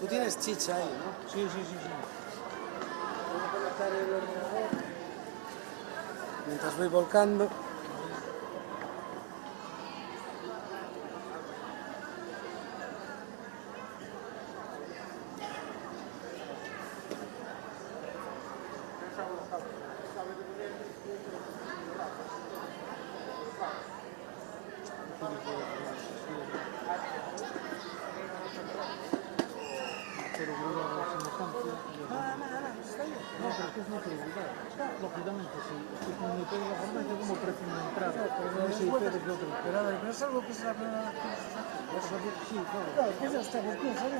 Tú tienes chicha ahí, ¿no? Sí, sí, sí, sí. Voy a conectar el ordenador mientras voy volcando. Pero grudado semejante. No, pero es que es una prioridad. Lógicamente, si estoy con mi pelo, lógicamente como precio de entrada. Pero no sé ustedes de otro. Pero a ver, pero es algo que es la primera vez que se hace. Sí, claro. Claro, pues ya está, pues ¿quién sabe?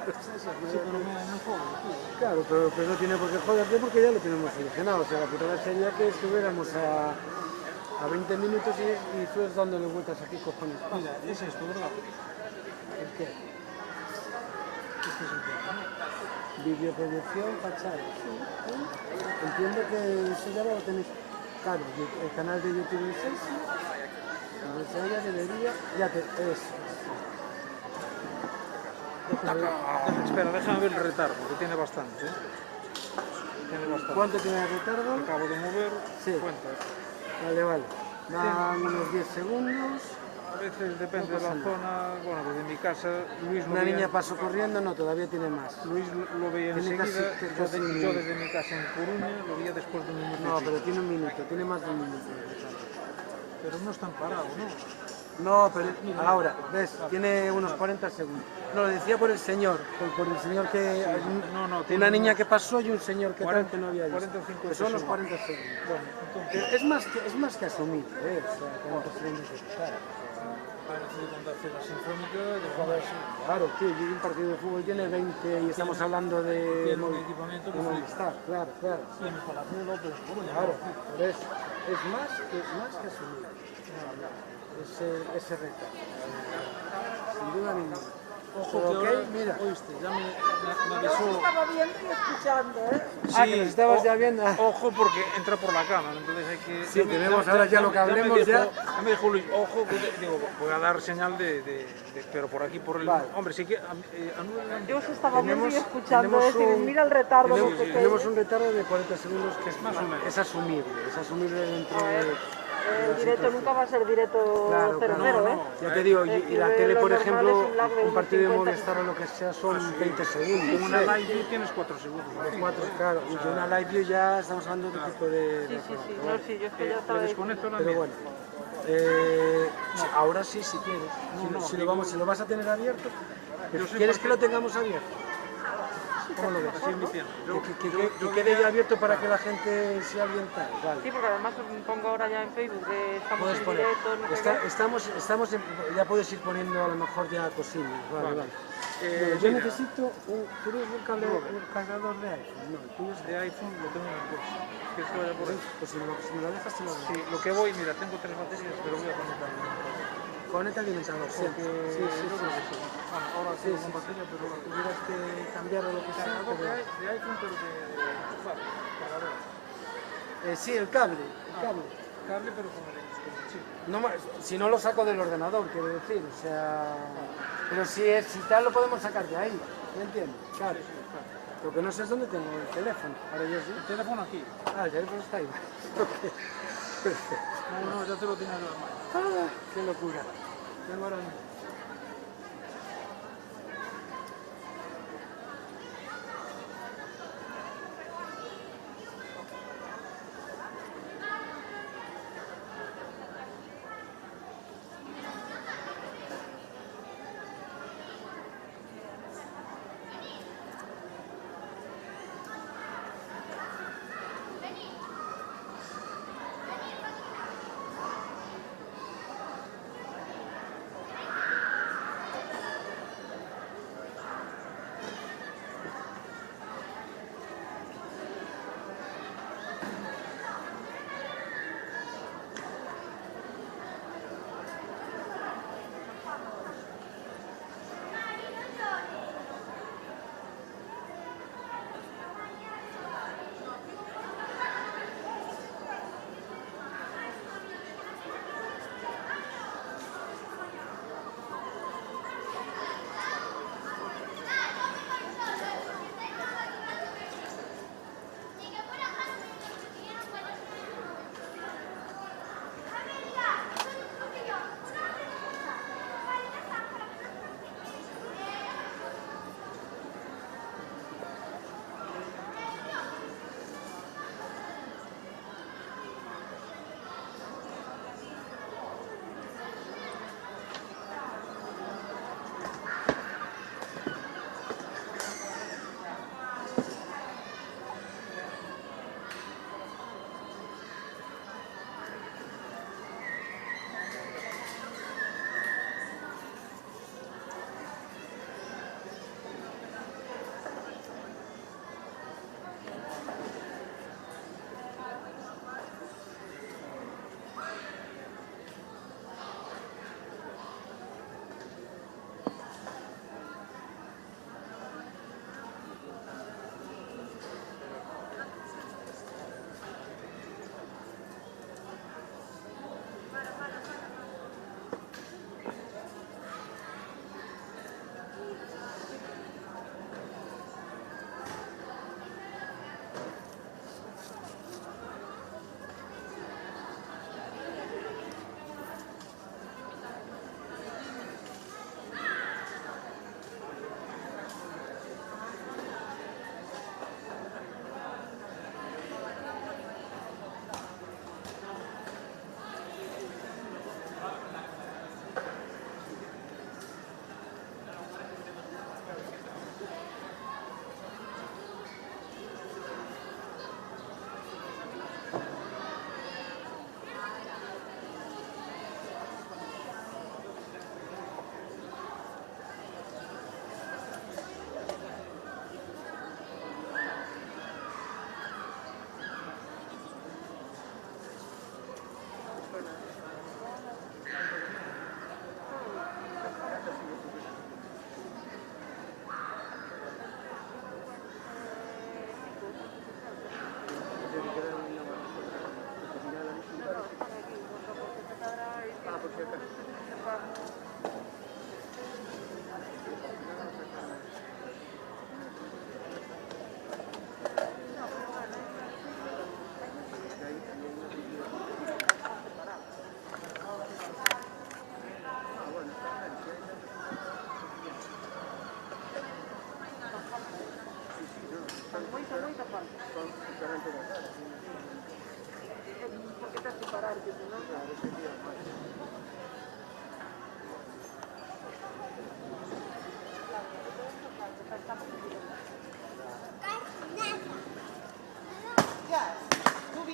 Sí, pero me jodo, tío. Claro, pero no tiene por qué joderte porque ya lo tenemos solucionado. O sea, la putada sería que estuviéramos a 20 minutos y tú dándole vueltas aquí, cojones. Mira, es esto, ¿verdad? ¿El qué? Este es el tema, ¿no? Videoproyección, fachada. Entiendo que eso ya lo tenéis. Claro, el canal de YouTube es ese. Entonces ya debería. Ya te. Eso. Espera, déjame ver el retardo, que tiene bastante. Tiene bastante. ¿Cuánto tiene de retardo? Acabo de mover, Sí. cuenta. Vale, vale. Dan unos 10 segundos. A veces depende de la zona, bueno, desde mi casa, Luis lo Una veía, niña pasó corriendo, no, todavía tiene más. Luis lo veía Tiene enseguida, casi un yo minuto. desde mi casa en Coruña lo veía después de un minuto. No, pero tiene un minuto, tiene más de un minuto de retardo. Pero no están parados, ¿no? No, pero ahora, ves, tiene unos 40 segundos. No, lo decía por el señor, por el señor que... No, una niña que pasó y un señor que, 40, que no había visto. 45 Que son los segundos. 40 segundos. Bueno, entonces, Es más que asumir, ¿eh? O sea, 40 segundos de retardo. parece cuando hace la sinfónica, de jugar así. Claro, tío, y un partido de fútbol tiene 20 y estamos hablando de... Tiene un equipamiento que de flipa. Movistar, claro, claro. Y en el Palacio de López, Coruña. Claro, por eso. Es más que asumir ese reto. Sin duda ninguna. Ojo Pero, que ok, ahora, mira. oíste, ya me Yo avisó. estaba viendo y escuchando, ¿eh? Que nos estabas ya viendo. Ojo porque entra por la cámara, entonces hay que... Sí, tenemos ahora ya lo que hablemos Ya me dijo Luis, ojo, que digo, voy a dar señal pero por aquí, por el... Vale. Hombre, sí que... anula- Yo os estaba viendo y Tenemos- escuchando, tenemos decir, un- mira el retardo lo que Tenemos un retardo de 40 segundos que es, Más o menos. es asumible dentro de... el directo nunca va a ser directo Claro, 0-0, claro. ¿eh? Ya te digo, y la tele, Lo por normal ejemplo, es un lag de un partido de unos 50. Movistar o lo que sea son 20 segundos. Con una live view tienes 4 segundos. Claro, y de una live view ya estamos hablando de otro tipo de... Sí, sí, sí. No, sí, yo es que ya estaba Le diciendo. desconecto la Pero mía. bueno, sí, ahora sí, si quieres. Si lo vas a tener abierto, pero ¿quieres que lo tengamos abierto? ¿Cómo lo ves? Así en mi tiempo. Que quede ya abierto para que la gente, si alguien tal, vale. Sí, porque además pongo ahora ya en Facebook que estamos Puedes en poner. directo, no sé qué. Estamos ya puedes ir poniendo a lo mejor ya cosillas, vale. Yo mira. necesito ¿quieres un cargador de iPhone? No, el tuyo es De iPhone lo tengo en el bolso. Que esto vaya por ahí. pues si me lo dejas te lo doy. Sí, lo que voy, mira, tengo 3 baterías, pero voy a conectar. Conecta alimentador, sí. Porque Sí. ahora Sí, sí, con batería, pero Tuvieras que cambiar o lo que sea. cargador pero- de iPhone, pero vale, cargador. Sí, el cable. Cable, pero con el sí. No, si no lo saco del ordenador, quiero decir, o sea... Pero si tal lo podemos sacar de ahí, ¿me entiendes? Claro. Lo que no sé es dónde tengo el teléfono. Ahora yo sí. El teléfono aquí. Ah, el teléfono está ahí. Ok. Perfecto. No, ya te lo tienes en la mano. Qué locura. Tengo ahora mismo.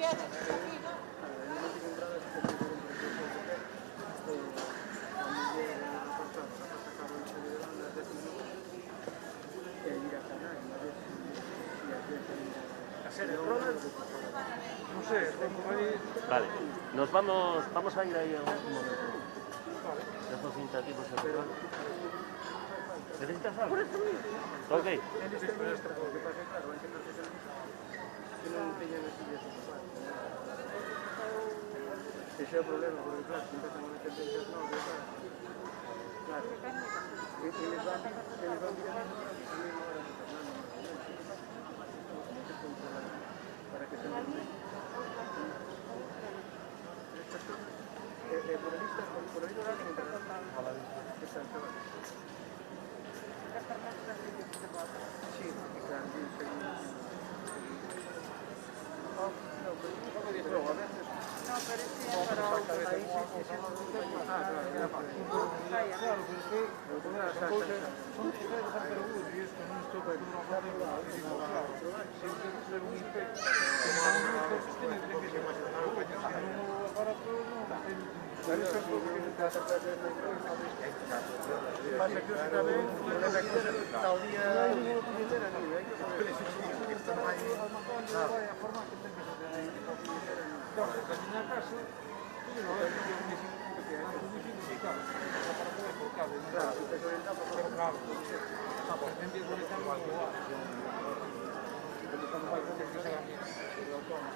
No sé, Vale, vamos a ir ahí un momento. Dejo cinta aquí por si acaso. ¿Necesitas algo? Ok. Ese é o problema, porque claro, si empezan a meter peixas novas, claro. Eles van mirando a mesma hora de Fernando. Para que se entienda. Por ahí está, por ahí va a encontrar. Exacto. Sí, claro, sí,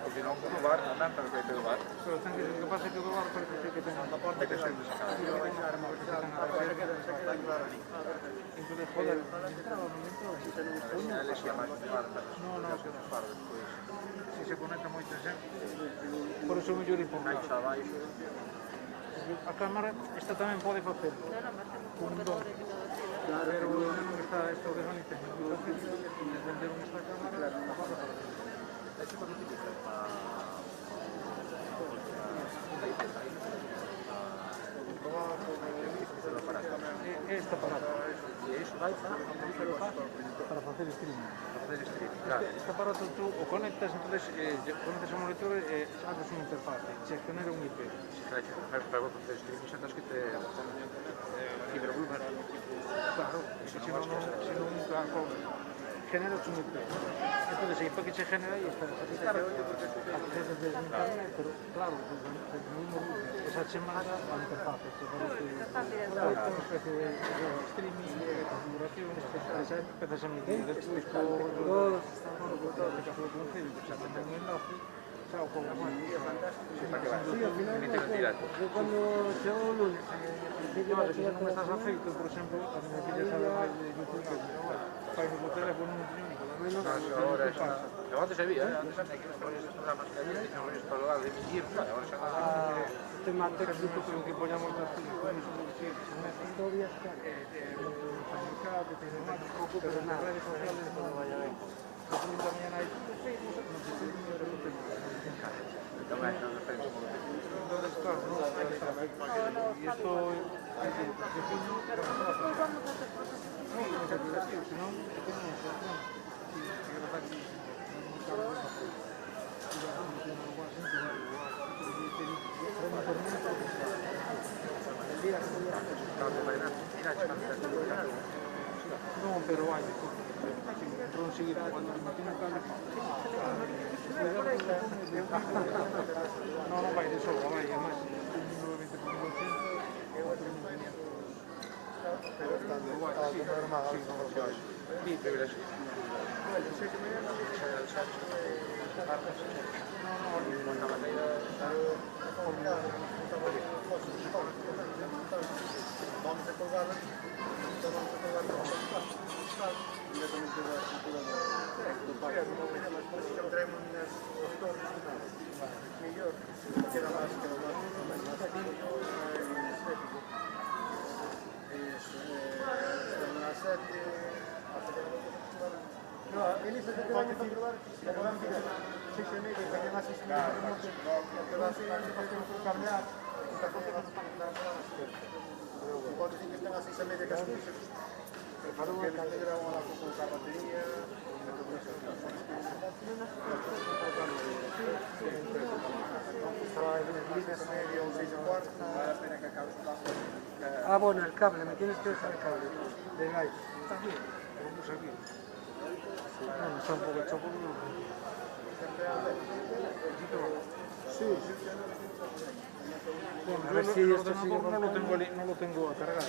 Porque non como bar, non dan para que te do bar. Pero ten que, o que pasa é que o bar parece que ten A porta que se sacada. entonces joder, entraba, non entraba. Eles que máis de bar, No, bar despois. si se conecta moita xente. Por eso mellor ir por cá. Baixo abaixo. A cámara esta tamén pode facer. Un don. Pero non está esto que son técnicos. Entender esta cámara. Este aparato. Para facer streaming. Este aparato tú o conectas, entonces conectas ao monitor e abres unha interfaz, se genera un IP. Para facer streaming xantas que te ciberbulgar. Claro, se non genera un IP. Entonces, aí para que se genera aí está accedes desde internet, pero claro, desde o mismo router, esa chamada a interfaz, se parece unha especie de streaming, de configuración, empezas a emitir, despois un enlace, xa o pongo máis. Sí, al final Emitir en directo. yo cuando chegou o lunes, Claro, se non estás afeito, por exemplo, a mí me pillas a ver máis de YouTube que fai no teléfono non teño ni polo menos. Ahora está. Antes había, antes había que poñes programas que había, que poñes para lugar de emitir, agora xa o tema técnico, Pero que poñamos las cosas, con eso non sei, se meten todavía está. supermercado, tecnológico, pero nas redes sociales non vaya ben. A segunda mañana hai todo Facebook, non se puede ni preguntar nada. tamén non defenso como Entonces, claro, no, y esto hay que si no, no, pero hay. Entro enseguida cuando me tiene cable. No, no vai de sobra, vai, además, un 90%, outro 1500. Pero está igual, sí, normal, sí, privilegio. Vamos a colgar diretamente da estrutura do parque. Mas se traemos as torres, mellor, queda máis estético. Son as 7, no, eles se te van a probar, se van a tirar 6:30 e vayan a 6:30, que vas a cambiar, pode ser que estén a 6:30 que as cousas, para unha cadera ou a con batería, Ah, bueno, el cable, me tienes que dejar el cable del aire. Está bien, lo puse aquí. Bueno, está un poco hecho por uno. Sí. Bueno, A ver yo si el esto sigue ordenador contando. no lo tengo a cargar,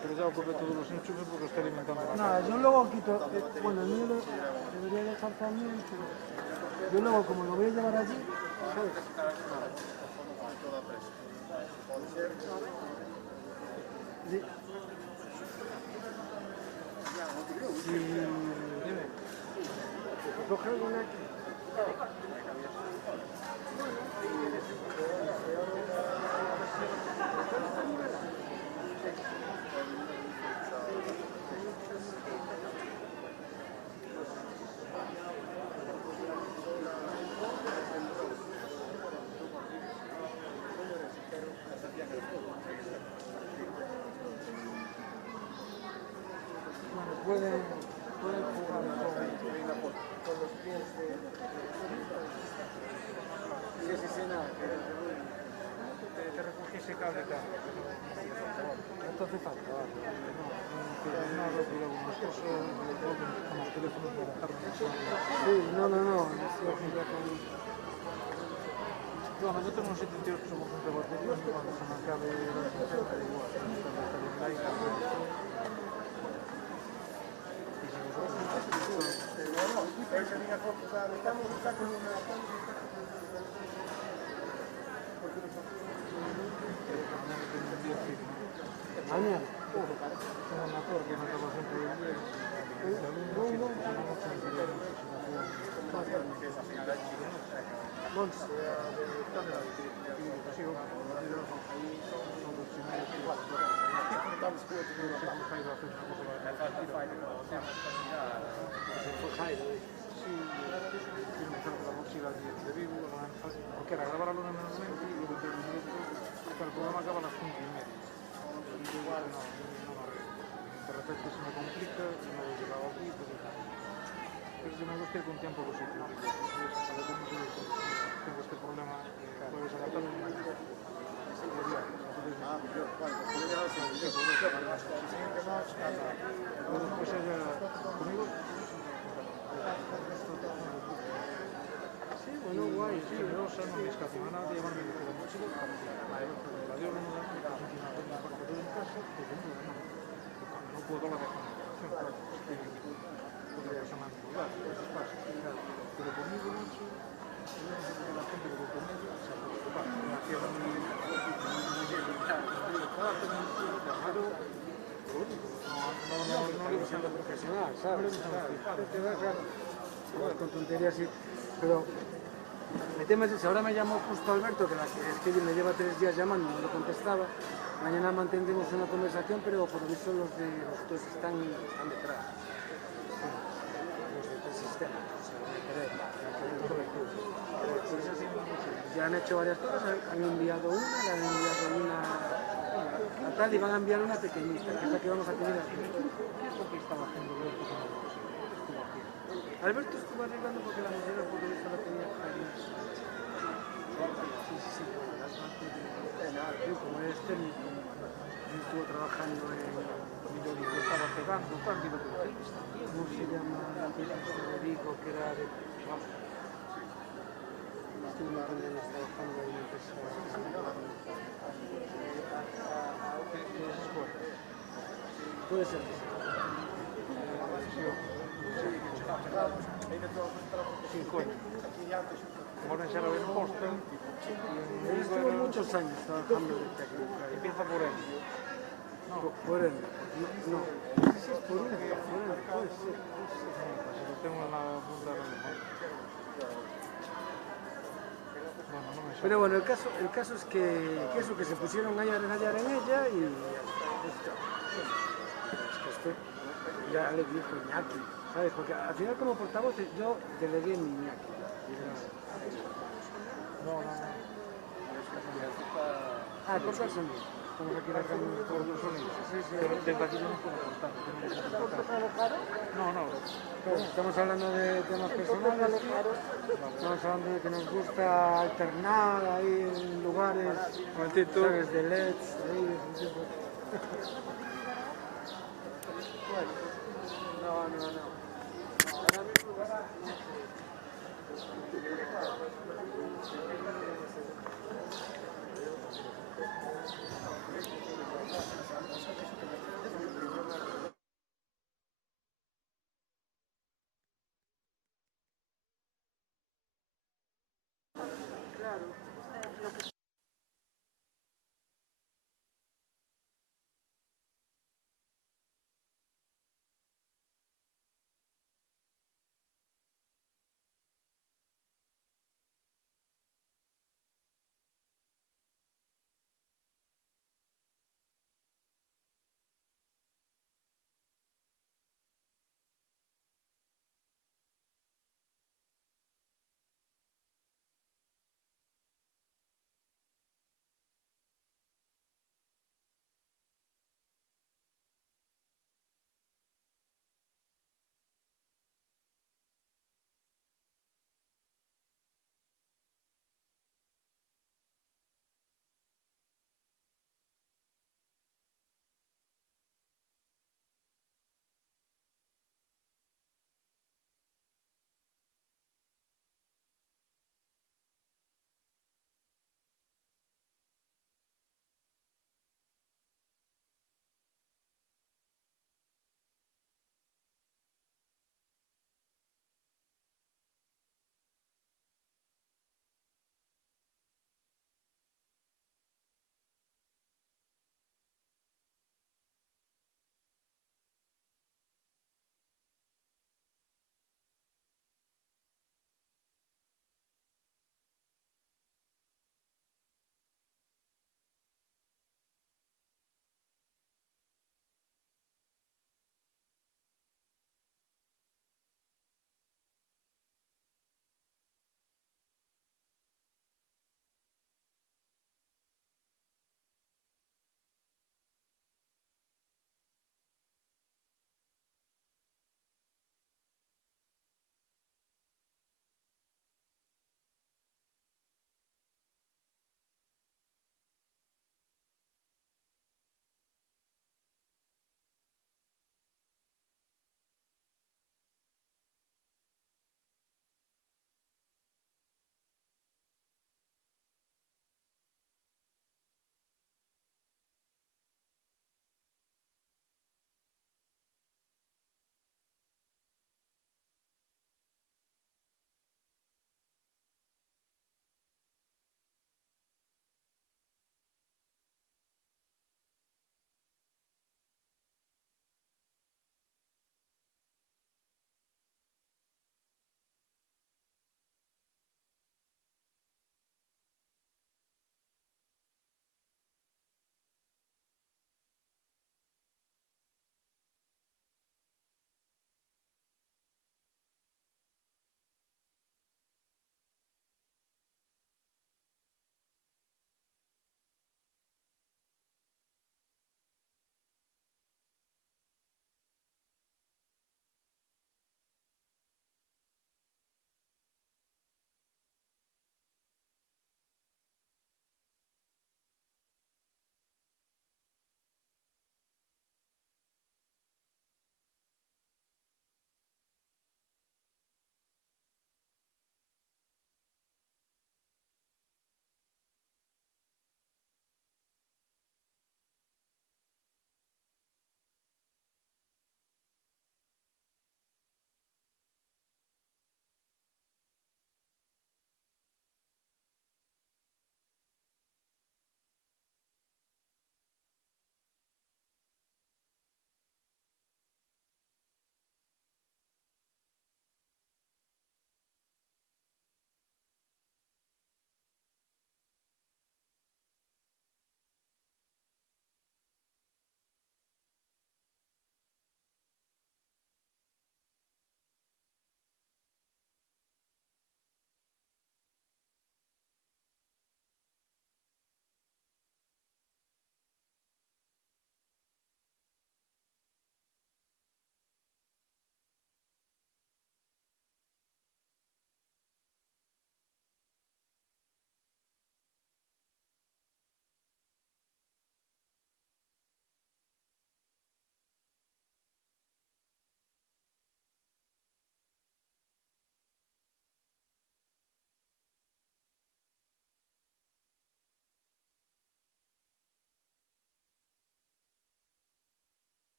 pero ya ocupé todos los enchufes porque estoy alimentando la Nada, yo luego quito, bueno, el mío lo debería dejar también, pero yo luego como lo voy a llevar allí, ¿sabes? Sí. Sí. Dime. ¿Coge alguna aquí? Bueno, pueden jugar con los pies de... Sí, nada. te recogí ese cable acá. No te hace falta, vale. No, luego nosotros con los teléfonos barajarnos. Sí, no, estoy haciendo con... Bueno, yo tengo un 78% de batería y cuando se me acabe la 60 igual. Mañana. Tengo un motor que me acaba siempre del día. Porque era grabar algo normalmente y luego el programa acaba a las 5:30. Y yo igual no de repente se me complica y no lo he llevado aquí, pero yo me gusta ir con tiempo a los sitios. Tengo este problema que puedes adaptarme a después ella conmigo. Sí, bueno, guay. Sí, generosa, no me escatima nada, llevarme de todo mucho. La dio no da, pues encima tengo un portátil en casa, pues no puedo la dejar. Claro, otra persona en mi lugar, eso pasa. Pero conmigo, macho, yo no sé por qué la gente que conmigo se ha preocupado. Me hacía la misma no le gusta la Profesional, ¿sabes? Claro, con tonterías sí, pero el tema es ese. Ahora me llamó justo Alberto, es que me lleva 3 días llamando, no lo contestaba. Mañana mantendremos una conversación, pero por lo visto los de los dos están detrás. Los de tres sistemas, o sea, ya han hecho varias cosas, han enviado una, le han enviado una a tal y van a enviar una pequeñita, que es la que vamos a tener aquí. ¿Qué es lo que estaba haciendo Alberto con nosotros? Estuvo aquí. Alberto estuvo arreglando porque la mujer por lo visto la tenía ahí. Sí, como es técnico, estuvo trabajando en... Yo estaba pegando, tal, digo, pero él está bien. ¿Cómo se llama la empresa que te digo que era de... Estuvo un montón de años trabajando en una empresa... Puede ser que sí. Ahora se lo ven posta Él estuvo muchos años trabajando de técnico. empieza por él. Por él. No. No sé si es por él. Puede ser. Pues lo tengo en la punta de la lengua. Bueno, no me sale. Pero bueno, el caso es que eso, que se pusieron ahí a regañar en ella y... Ya le dijo Iñaki, ¿sabes? Porque al final como portavoz yo delegué mi Iñaki. No. Ah, cortar sonido. Estamos aquí largando Por los sonidos. Sí. Pero desde aquí yo no puedo cortar. No. Estamos hablando de temas personales. Estamos hablando de que nos gusta alternar ahí en lugares, Momentito. ¿sabes? De LEDs, ahí,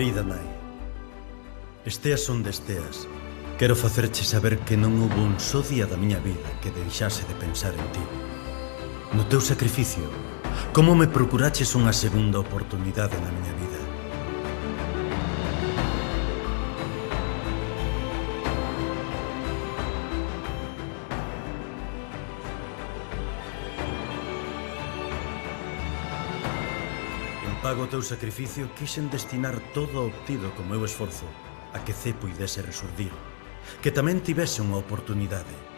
Querida nai, esteas onde esteas, quero facerche saber que non houbo un só día da miña vida que deixase de pensar en ti. No teu sacrificio, como me procuraches unha segunda oportunidade na miña vida. En pago ao teu sacrificio, quixen destinar todo o obtido co meu esforzo a que C puidese resurdir, que tamén tivese unha oportunidade.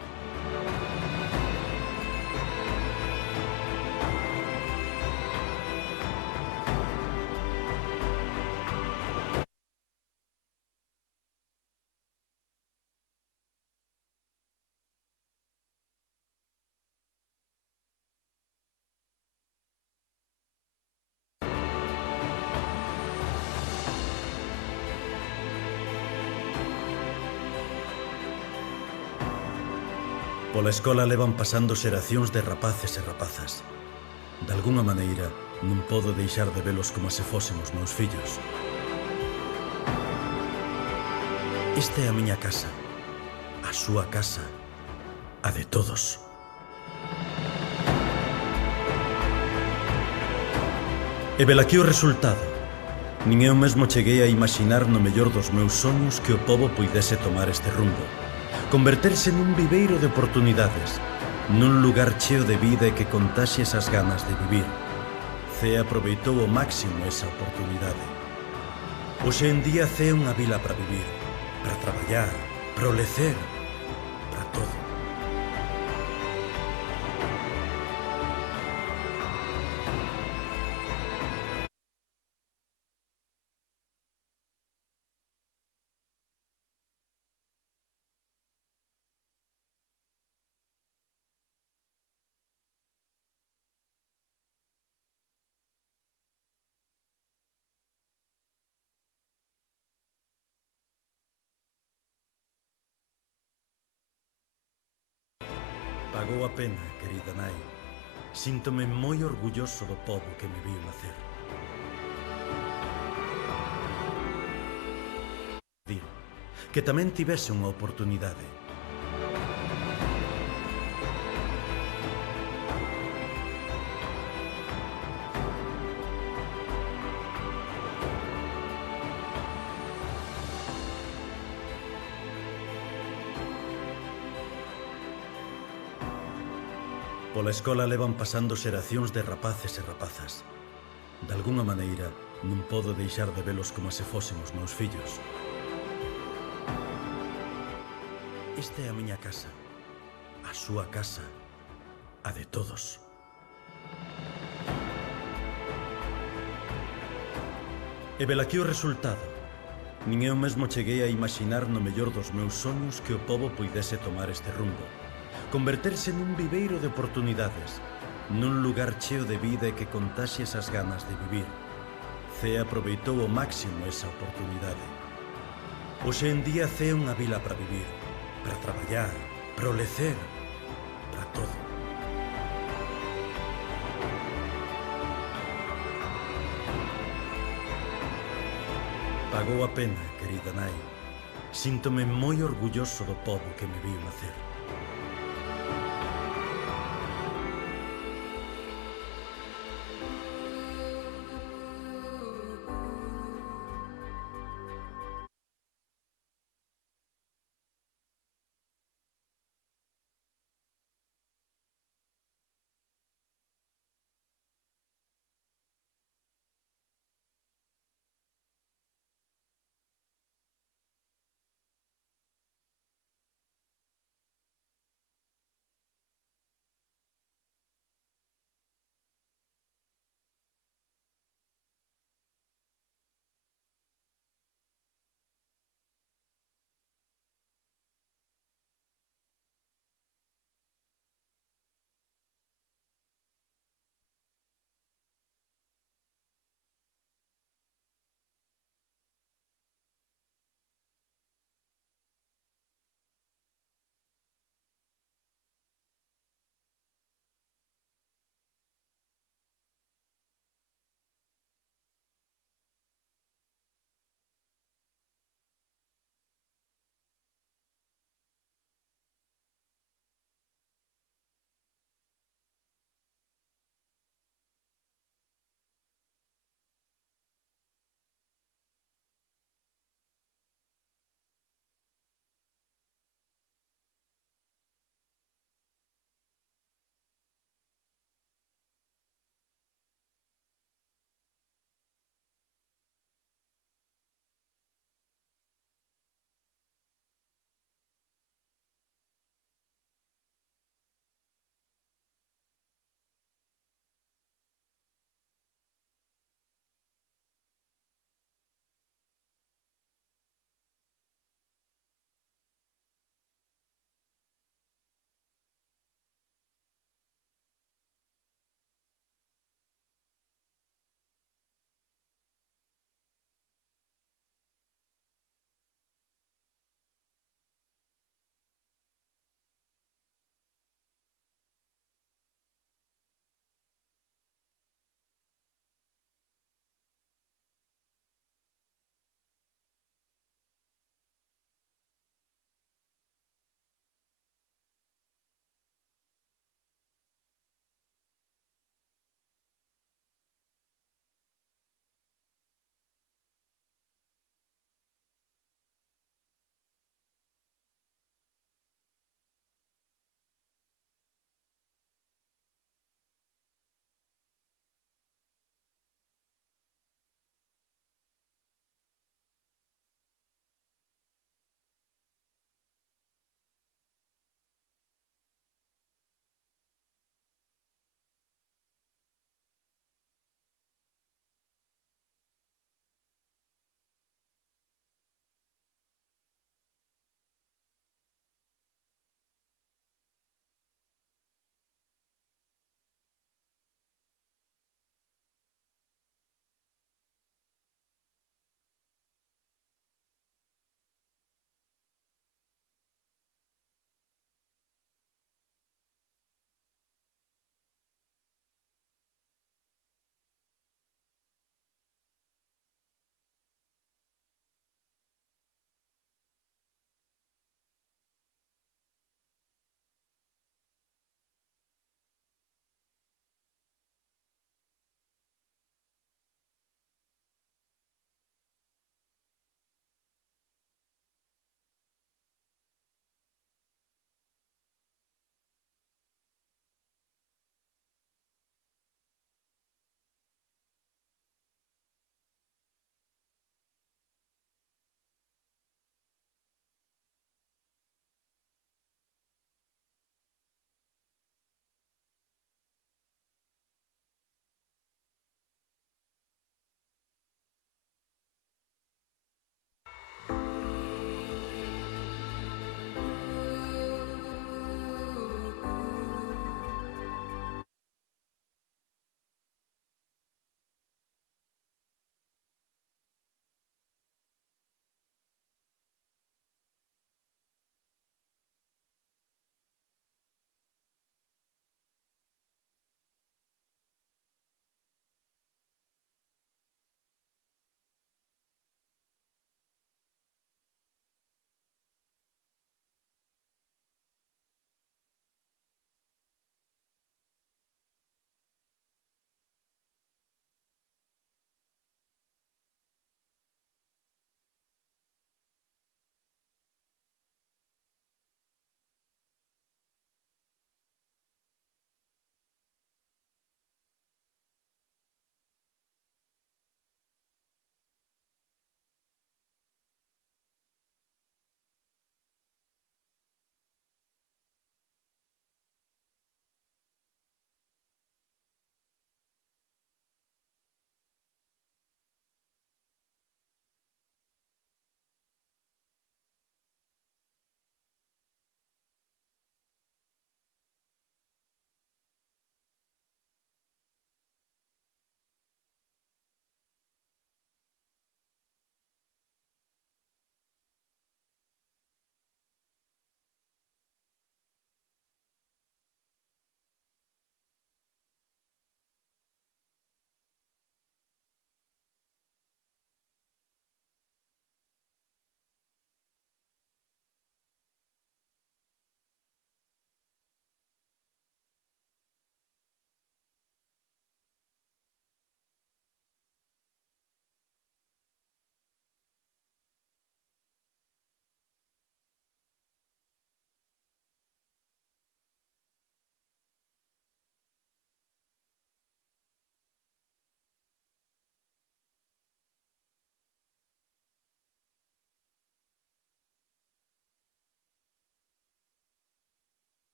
Pola escola levan pasando xeracións de rapaces e rapazas. De algunha maneira, non podo deixar de velos como se fosen os meus fillos. Esta é a miña casa, a súa casa, a de todos. E velaquí o resultado. Nin eu mesmo cheguei a imaginar no mellor dos meus soños que o pobo puidese tomar este rumbo. Converterse nun viveiro de oportunidades, nun lugar cheo de vida e que contaxe esas ganas de vivir. C aproveitou ao máximo esa oportunidade. Hoxe en día C é unha vila para vivir, para traballar, para o lecer, para todo. Pagou a pena, querida nai. Síntome moi orgulloso do pobo que me viu nacer. Que tamén tivese unha oportunidade. Pola escola levan pasando xeracións de rapaces e rapazas. De algunha maneira, non podo deixar de velos como se fosen os meus fillos. Esta é a miña casa, a súa casa, a de todos. E velaquí o resultado. Nin eu mesmo cheguei a imaginar no mellor dos meus soños que o pobo puidese tomar este rumbo. Converterse nun viveiro de oportunidades, nun lugar cheo de vida e que contaxe esas ganas de vivir. C aproveitou ao máximo esa oportunidade. Hoxe en día C é unha vila para vivir, para traballar, para o lecer, para todo. Pagou a pena, querida nai. Síntome moi orgulloso do pobo que me viu nacer.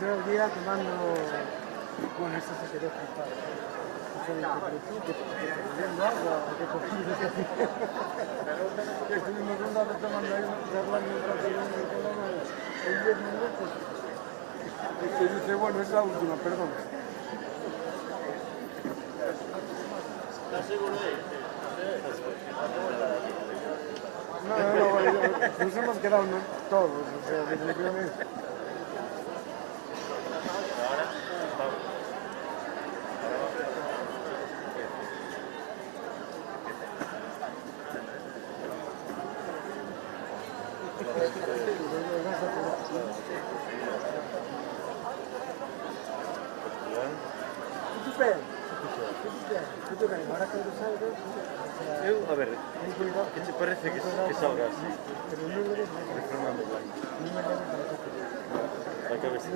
desde el día tomando... Bueno, esto se quedó flipado. Pero tú, que bebiendo agua, o que cogiendo este aquí. Que estuvimos un rato tomando ahí, charlando un rato en el programa, en 10 minutos. Y que dice, bueno, es la última, perdón. ¿Estás seguro de eso? No, nos hemos quedado todos, o sea, definitivamente. Ahora que lo salgas, A ver, ¿qué te parece que salgas? pero no lo ves, De Fernando Blanco. no me lo ves. La cabeza.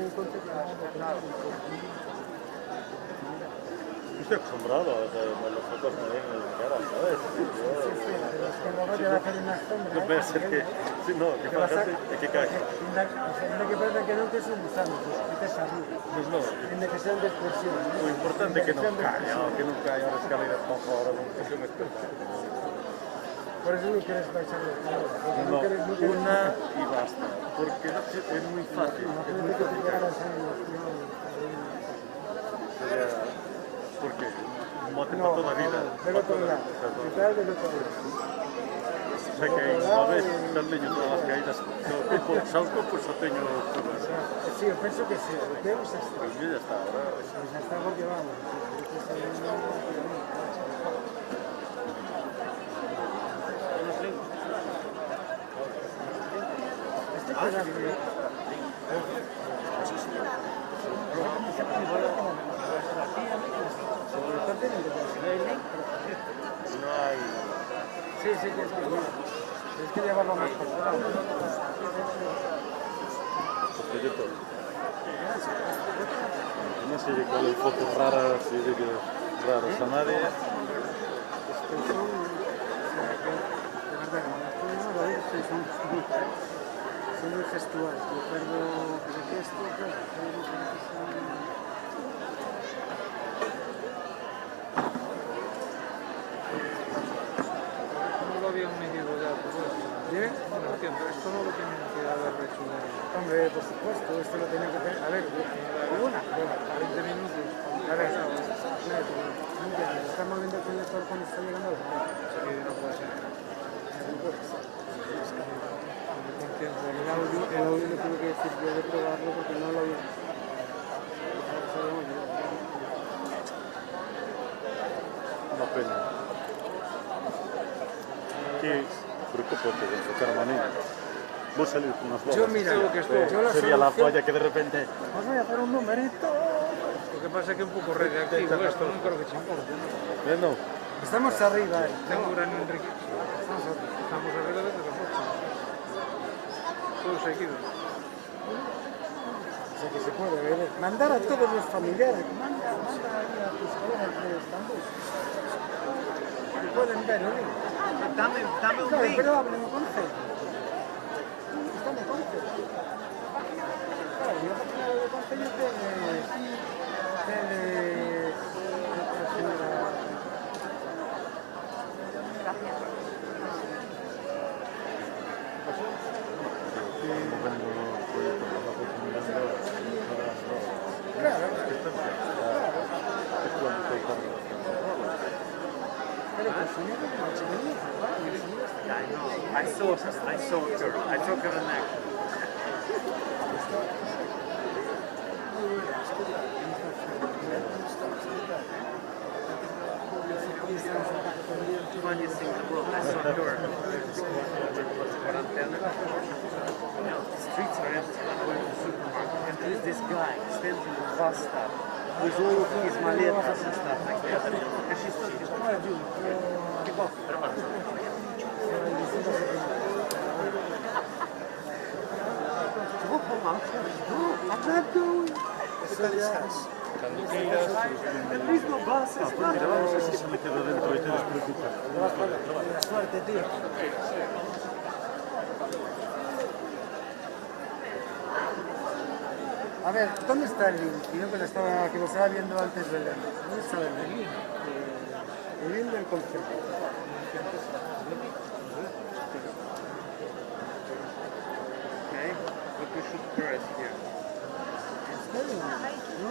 Estoy acostumbrado a las fotos que me ven en la cara, ¿sabes? Pero es que luego te va a hacer una sombra. No puede ser que... Sí, no, que bajaste y que cae. Lo que pasa es que no te son gusanos, que te saludan. Pues no, Tiene que ser de expresión. lo importante es que no caiga, que no caiga las escaleras para ahora, que es un espectáculo. Por eso no quieres baixar los cables. No, una y basta, porque es muy fácil, es muy complicado. Porque mote para toda la vida. Del otro lado. ¿Qué tal del otro lado? O sea que una vez también todas las caídas que por salto, pues yo tengo todas. Sí, yo pienso que sí. Lo que hemos hasta. Pues ya está, ahora... Pues ya está porque vamos. Este pedazo. No hay... Sí, sí, que es que llevarlo más por fuera. proyecto. No sé cuáles fotos raras y vídeos raros a nadie. Son muy gestuales. Recuerdo que esto, claro, No lo habían medido ya, pues eso. ¿Bien? No lo entiendo, esto no lo tienen que haber hecho ya. Hombre, por supuesto, esto lo tenía que hacer. A ver, hubo una prueba. 20 minutos. A ver, estamos viendo que el lector cuando está llegando al final. Sí, no puede ser. No puede ser. El audio le tuve que decir yo de probarlo porque no lo había. Una pena. Que preocúpate de enfocar a Manila. Vos salir con unas bolas. Yo mira, yo la Sería la solución- polla que de repente... Os voy a hacer un numerito. Lo que pasa es que es un poco radiactivo esto, no creo que se importe. ¿No? No, Estamos arriba, Tengo gran Enrique. Estamos arriba de la foto. Todo seguido. O sea que se puede ver. Mandar a todos los familiares. Manda ahí a tus colegas de Estambul. Que pueden ver, ¿no? Dame un Claro, link. pero háblame con Cel. Estamos con Cel. Claro, yo porque no hablo con Cel, yo I saw her in action. Funniest thing in the world, I saw her. The streets are empty. I went to the supermarket and there's this guy standing in the bus stop with all of his maletas and stuff like that. And she's keep off. There's no buses. mira, vamos a ver si se me queda dentro y te despreocupas. Suerte, tío. A ver, ¿dónde está el link? Yo que lo estaba viendo antes del link. ¿Dónde está el link? El link del concierto. Okay, but we should press here. ¿Está bien? ¿No?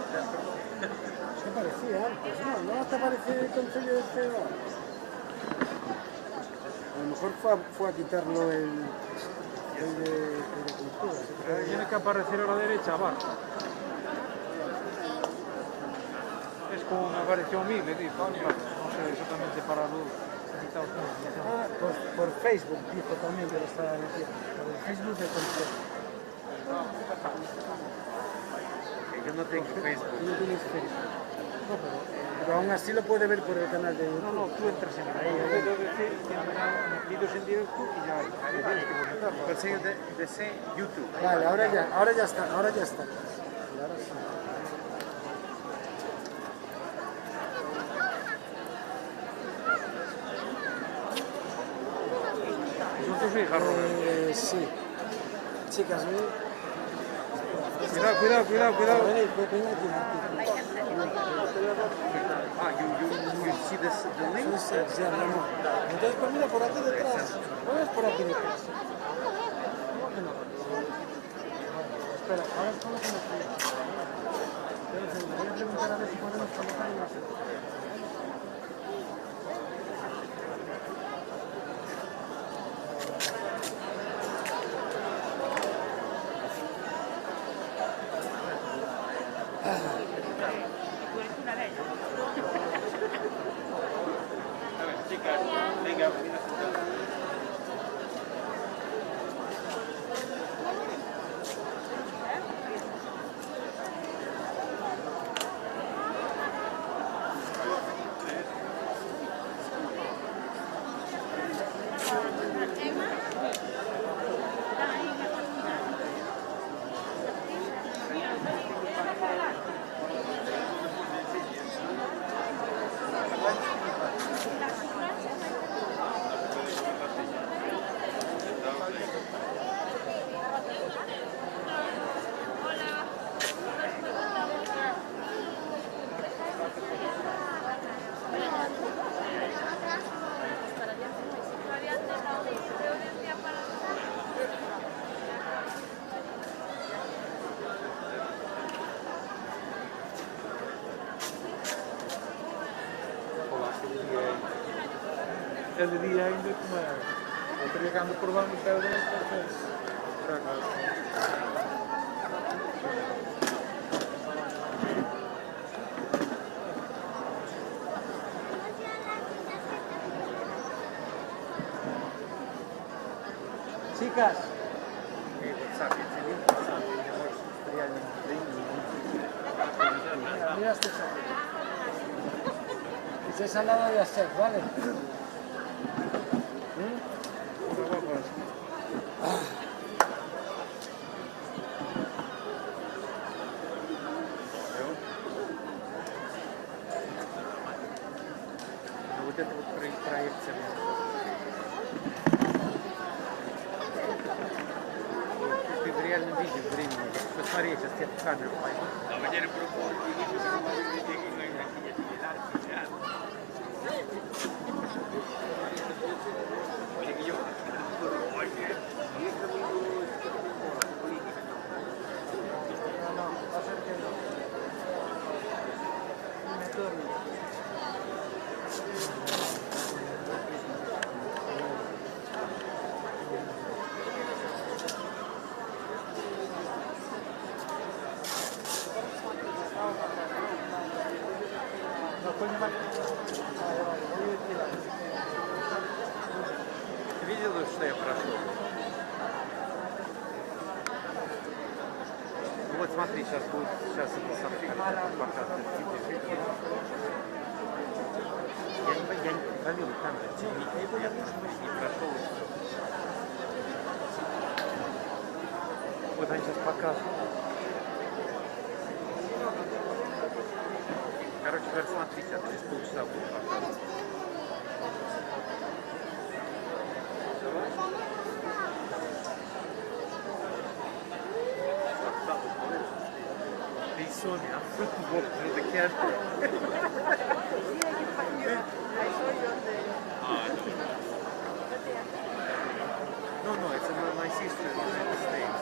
¿Qué parecía antes? No te parecía el concilio de Feo. A lo mejor fue a quitarlo el de cultura. Tiene que aparecer a la derecha abajo. Es como me apareció a mí, le digo, claro, no sé exactamente para los invitados. Ah, por Facebook dijo también que lo estaba metiendo. Por el Facebook de concierto. Yo no tengo Facebook. No tienes Facebook. No, pero aún así lo puede ver por el canal de YouTube. No, tú entras en ahí, debe decir que me vídeos en directo y ya tienes que comentarlo. Consigo de ser YouTube. Vale, ahora ya está. Ahora sí. ¿Son tus hijas, Robert? Sí. Chicas, ven. Cuidado. Ven aquí. Ah, you see the link? Sí, ya, mi amor. Entonces, pues mira, por aquí detrás. ¿Ves por aquí detrás? Espera, ahora es como que me voy a preguntar a ver si podemos colocar una. Ele dia ainda como é. Eu teria que andar por lá no pé dele para Chicas. Mira este saco. Ese es al lado de hacer, ¿vale? Вот это вот проекция. Ты в реальном виде времени. Посмотри, сейчас тебе в камеру пойду. Ты видел, что я прошел? Ну вот смотри, сейчас будет, сейчас это самое показывает. Я не провел камеру, я не прошел. Вот они сейчас показывают. Короче говоря, смотрите, через полчаса будет показывать. Sonia, fruktbox de Kärnten. No, it's my sister in the United States.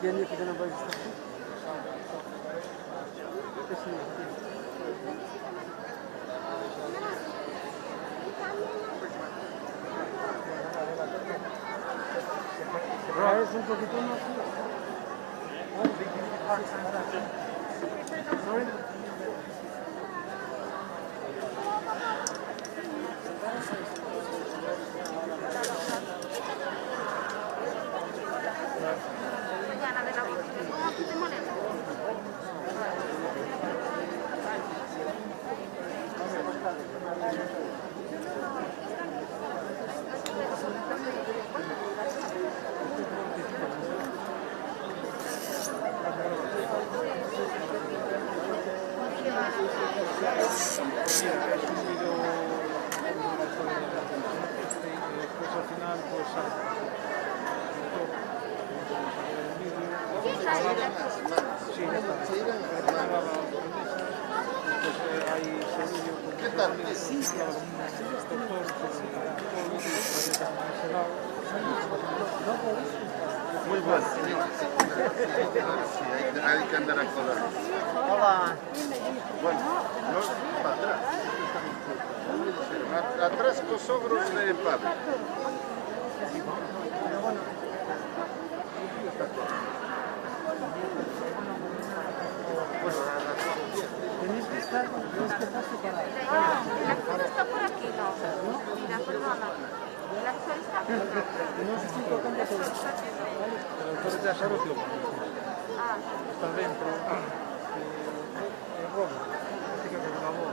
¿Quién dice que no puedes estar aquí? ¿Traes un poquito más? Muy bueno. Sí, hay que andar a colar. Hola. Bueno, no para atrás. Pero atrás con sogros de Pablo. Tenéis que estar separados. La foto está por aquí, no. Mira, perdona. La foto está por aquí. No os estoy tocando todo. Pero el torre de acero es lo Ah, está dentro. El robo. Así que por favor.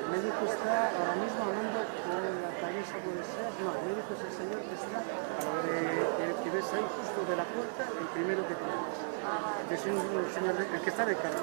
El médico está ahora mismo hablando con la cabeza, puede ser. No, el médico es el señor que está, el que ves ahí justo de la puerta, el primero que tienes. Que es un señor, el que está de cara.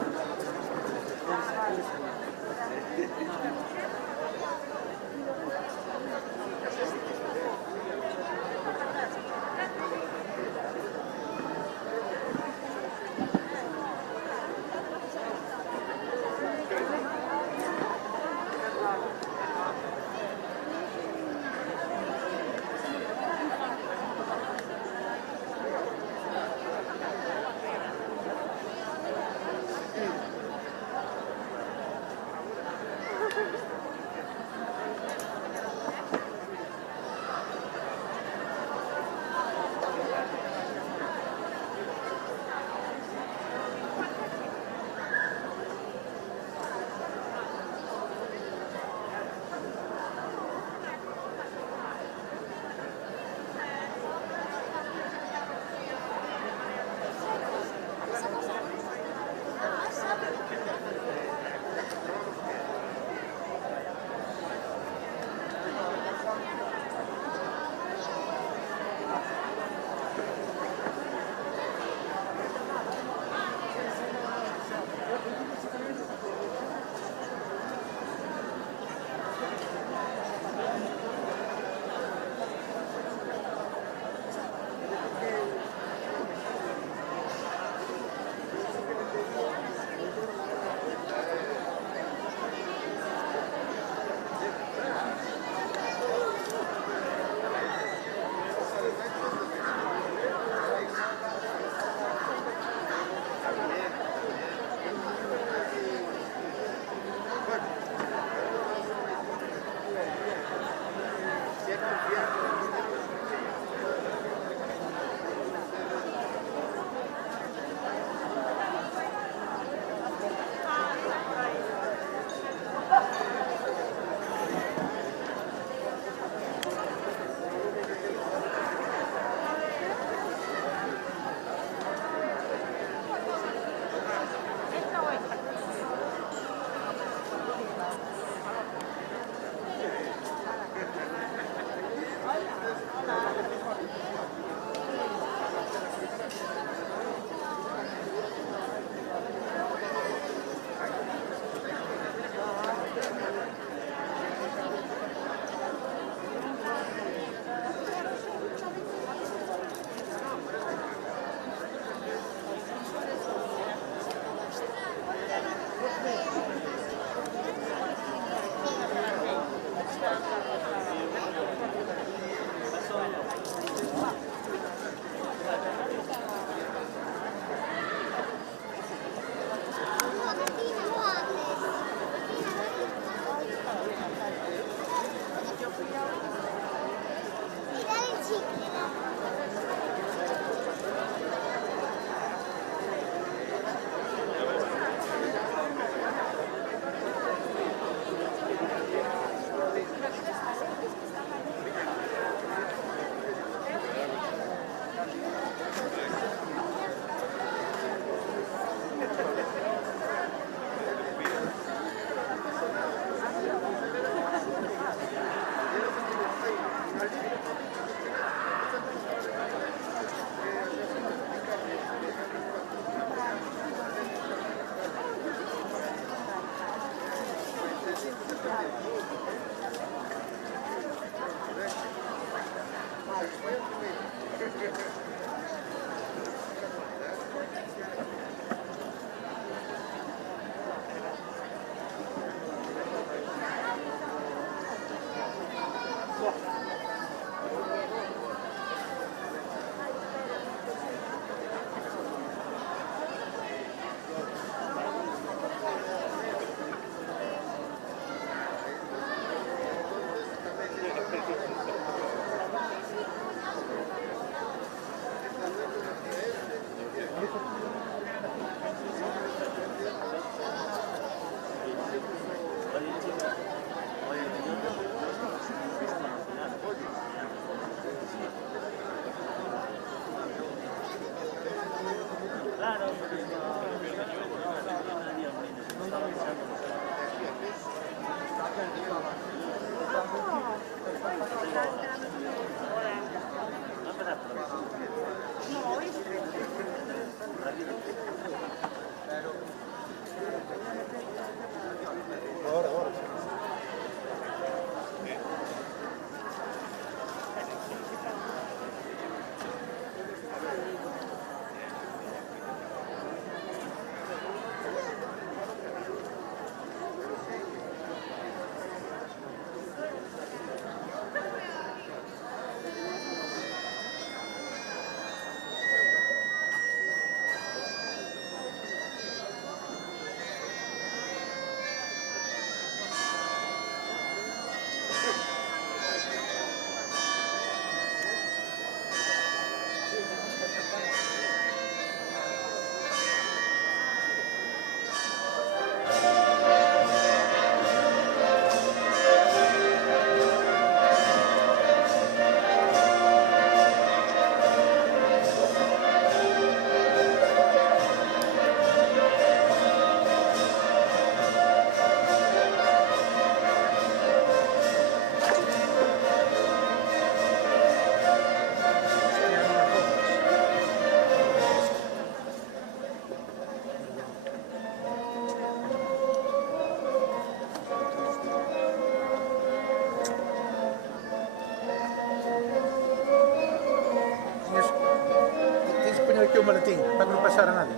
aquí un maletín, para que non pasara nadie.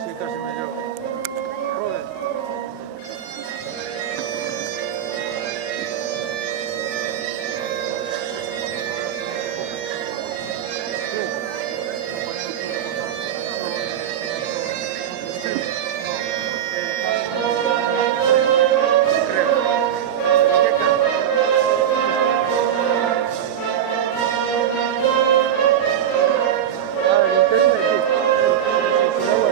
Sí, casi mellor. Robert. A ver, internet, sí, sí, sí,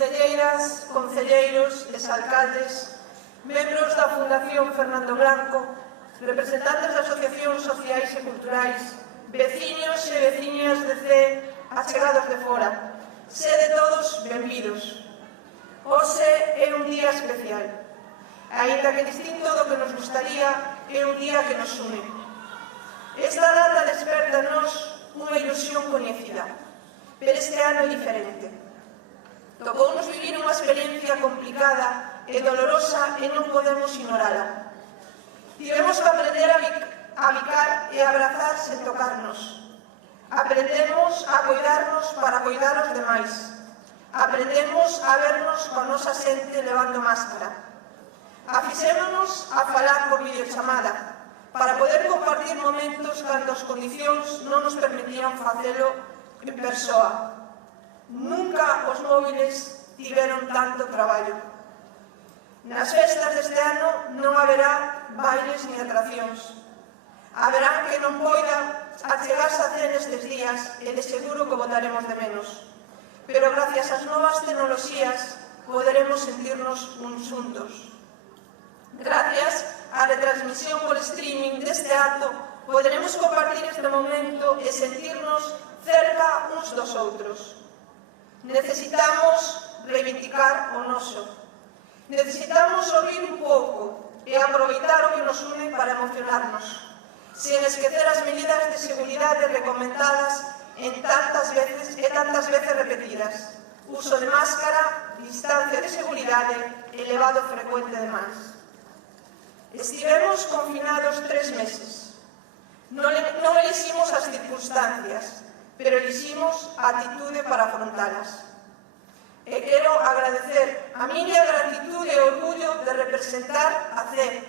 concelleiras, concelleiros, exalcaldes, membros da Fundación Fernando Blanco, representantes de asociacións sociais e culturais, veciños e veciñas de CEE achegados de fora. Sede todos benvidos. Hoxe é un día especial. Aínda que distinto do que nos gustaría, é un día que nos une. Esta data desperta en nos unha ilusión coñecida, pero este ano é diferente. Tocounos vivir unha experiencia complicada e dolorosa e non podemos ignorala. Tivemos que aprender a bicar e abrazar sen tocarnos. Aprendemos a coidarnos para coidar os demais. Aprendemos a vernos coa nosa xente levando máscara. Afixémonos a falar por videochamada para poder compartir momentos cando as condicións non nos permitían facelo en persoa. Nunca os móviles tiveron tanto traballo. Nas festas deste ano non haberá bailes ni atraccións. Haberán que non poida achegarse a CEE nestes días e de seguro que botaremos de menos. Pero gracias ás novas tecnoloxías poderemos sentirnos uns xuntos. Gracias á retransmisión por streaming deste acto poderemos compartir este momento e sentirnos cerca uns dos outros. Necesitamos reivindicar o noso. Necesitamos ouvir un pouco e aproveitar o que nos une para emocionarnos, sen esquecer as medidas de seguridade recomendadas tantas veces repetidas. Uso de máscara, distancia de seguridade, elevado frecuente de mans. Estivemos confinados 3 meses. Non eliximos as circunstancias, pero eliximos a atitude para afrontalas. E quero agradecer a miña gratitude e orgullo de representar a CEE,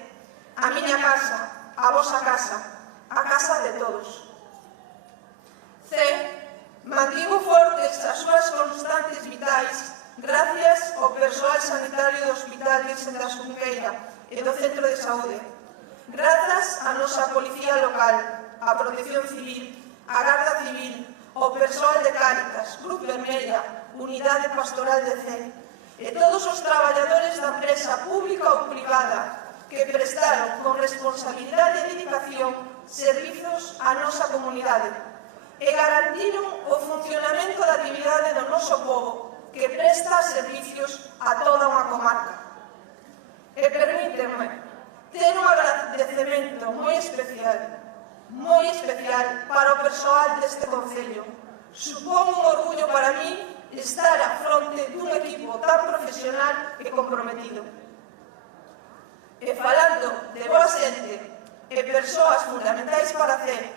a miña casa, a vosa casa, a casa de todos. CEE mantivo fortes as súas constantes vitais gracias ao persoal sanitario do Hospital Virxen da Xunqueira e do Centro de Saúde, grazas á nosa Policía Local, á Protección Civil, á Garda Civil, ao persoal de Cáritas, Cruz Vermella, Unidade Pastoral de CEE e todos os traballadores da empresa pública ou privada que prestaron con responsabilidade e dedicación servizos á nosa comunidade e garantiron o funcionamento da actividade do noso pobo que presta servicios a toda unha comarca. E permítenme ter un agradecemento moi especial para o persoal deste concello. Supón un orgullo para mí estar á fronte dun equipo tan profesional e comprometido. E falando de boa xente e persoas fundamentais para CEE,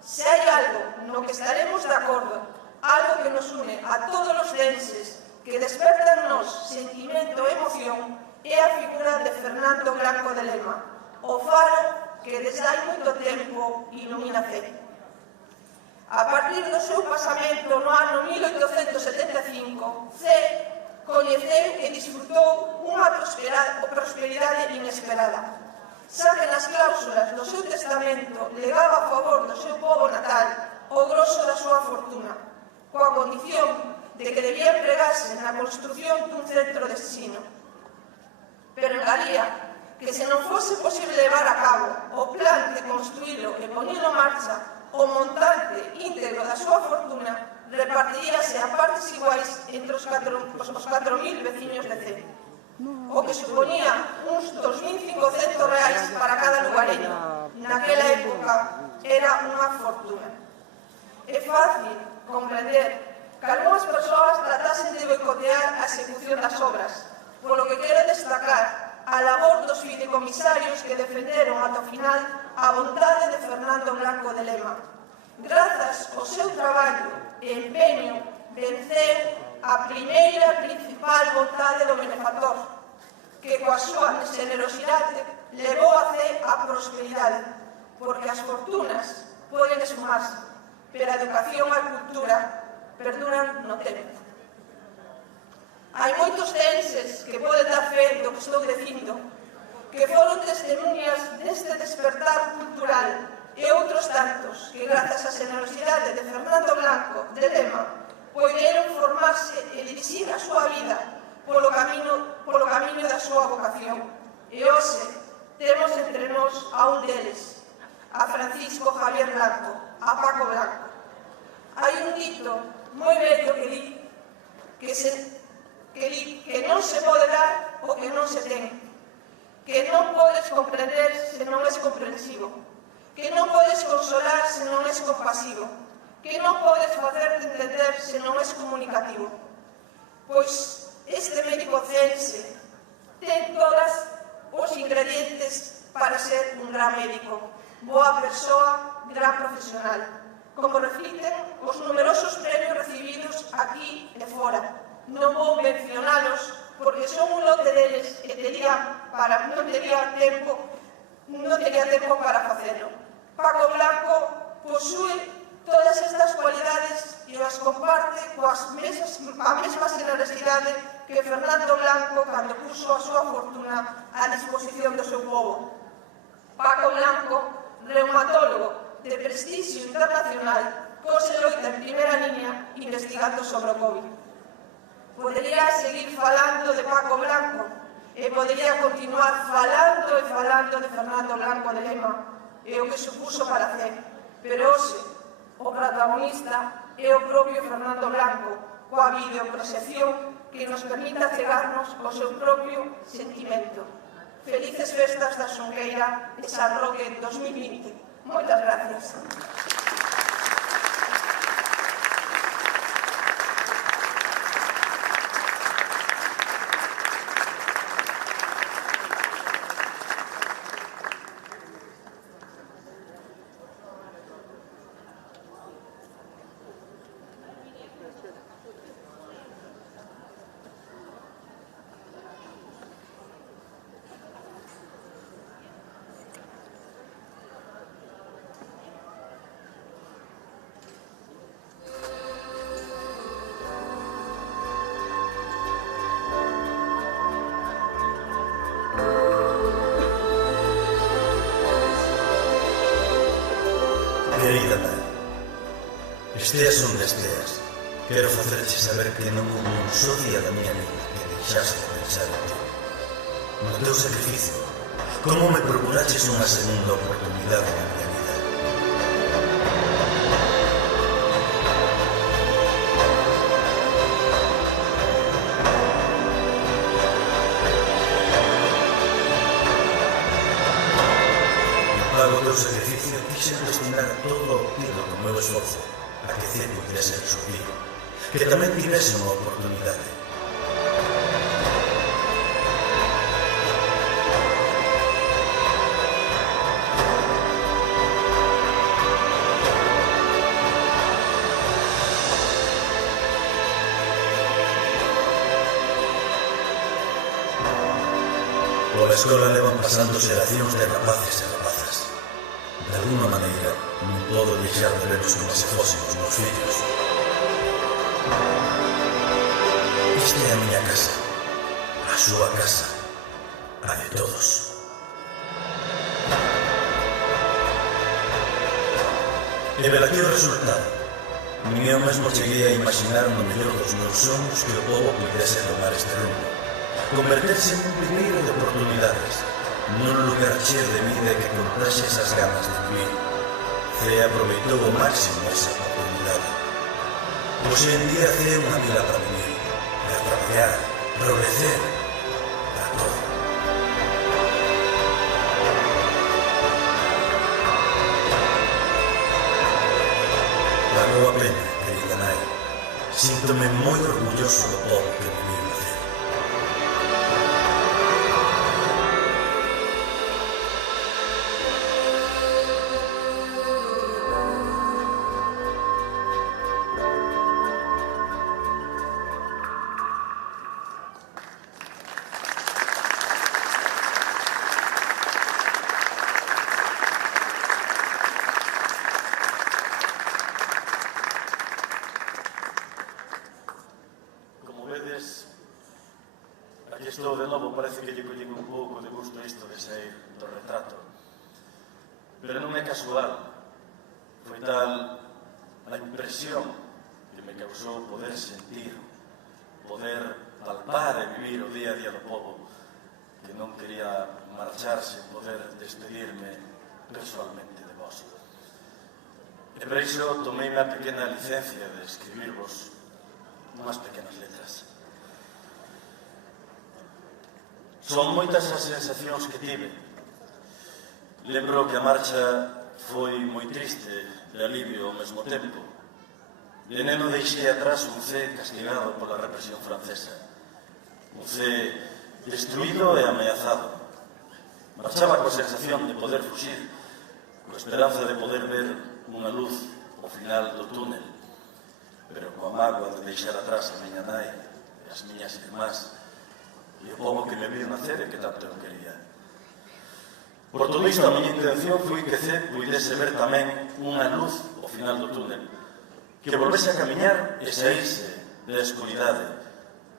se hai algo no que estaremos de acordo, algo que nos une a todos os denses, que desperta en nos sentimento e emoción, é a figura de Fernando Blanco de Lema, o faro que desde hai moito tempo ilumina CEE. A partir do seu pasamento no ano 1875, CEE coñeceu e disfrutou unha prosperidade inesperada, xa que nas cláusulas do seu testamento legaba a favor do seu pobo natal o grosso da súa fortuna, coa condición de que debía empregarse na construción dun centro de ensino. Pero engalía que se non fose posible levar a cabo o plan de construílo e poñelo en marcha, o montante íntegro da súa fortuna repartiríase a partes iguais entre os 4.000 veciños de CEE, o que supoñía uns 2.500 reais para cada lugareño. Naquela época era unha fortuna. É fácil comprender que algunhas persoas tratasen de boicotear a execución das obras, polo que quero destacar a labor dos fideicomisarios que defenderon ata o final a vontade de Fernando Blanco de Lema. Grazas ao seu traballo e empeño venceu a primeira e principal vontade do benefactor, que coa súa generosidade levou a CEE a prosperidade, porque as fortunas poden esfumarse, pero a educación e a cultura perduran no tempo. Hai moitos ceenses que poden dar fe do que estou dicindo, que foron testemunhas deste despertar cultural e outros tantos que, grazas á generosidade de Fernando Blanco de Lema, poderon formarse e dirixir a súa vida polo camiño da súa vocación. E hoxe temos entre nós a un deles, a Francisco Javier Blanco, a Paco Blanco. Hai un dito moi bello que di que non se pode dar o que non se ten, que non podes comprender se non és comprensivo, que non podes consolar se non és compasivo, que non podes facerte entender se non és comunicativo. Pois este médico cense ten todos os ingredientes para ser un gran médico, boa persoa, gran profesional, como reflicten os numerosos premios recibidos aquí e fora. Non vou mencionalos porque son un lote deles e non tería tempo para facelo. Paco Blanco posúe todas estas cualidades e as comparte a mesma generosidade que Fernando Blanco cando puso a súa fortuna á disposición do seu povo. Paco Blanco, reumatólogo de prestixio internacional, cose loita en primeira liña investigando sobre o COVID. Podería seguir falando de Paco Blanco e podería continuar falando e falando de Fernando Blanco de Lema e o que supuso para CEP, pero hoxe o protagonista é o propio Fernando Blanco, coa videoproxección que nos permita chegarnos ao seu propio sentimento. Felices festas da Xunqueira e San Roque 2020. Moitas gracias. Querida mãe, esteas onde esteas, quero facerche saber que non houve un só día da miña vida que deixaste de pensar en ti. No teu sacrificio, como me procuraches unha segunda oportunidade na miña vida. Pago o teu sacrificio quixen destinar todo o obtido do meu esforzo a que CEP pudese resurgir, que tamén tivese unha oportunidade. Pola escola levan pasando xeracións de rapaces e rapazas. De alguna maneira, non podo deixar de veros como se fosen os meus fillos. Esta é a miña casa, a súa casa, a de todos. E velaquí o resultado. Nin eu mesmo cheguei a imaginar no mellor dos meus sonhos que o povo pudese tomar este rumbo, converterse nun primeiro de oportunidades, nun lugar cheo de vida que contaxe esas ganas de vivir. CEE aproveitou ao máximo esa oportunidade. Hoxe en día CEE é unha vila para vivir, para traballar, progrecer, para todo. Valeu a pena, querida nai. Síntome moi orgulloso do povo que me viu nacer. Aquí estou de novo, parece que lle collín un pouco de gusto isto de sair do retrato. Pero non é casual. Foi tal a impresión que me causou poder sentir, poder palpar e vivir o día a día do povo, que non quería marchar sen poder despedirme personalmente de vos. E por iso tomei unha pequena licencia de escribirvos unhas pequenas letras. Son moitas as sensacións que tive. Lembro que a marcha foi moi triste e alivio ao mesmo tempo. De neno deixei atrás un Cee castigado pola represión francesa. Un Cee destruído e ameazado. Marchaba coa sensación de poder fuxir, coa esperanza de poder ver unha luz ao final do túnel, pero coa mágoa de deixar atrás a miña nai e as miñas irmás e o povo que me viu nacer e que tanto eu quería. Por todo isto, a miña intención foi que Cee puidese ver tamén unha luz ao final do túnel, que volvese a camiñar e saírse da escuridade,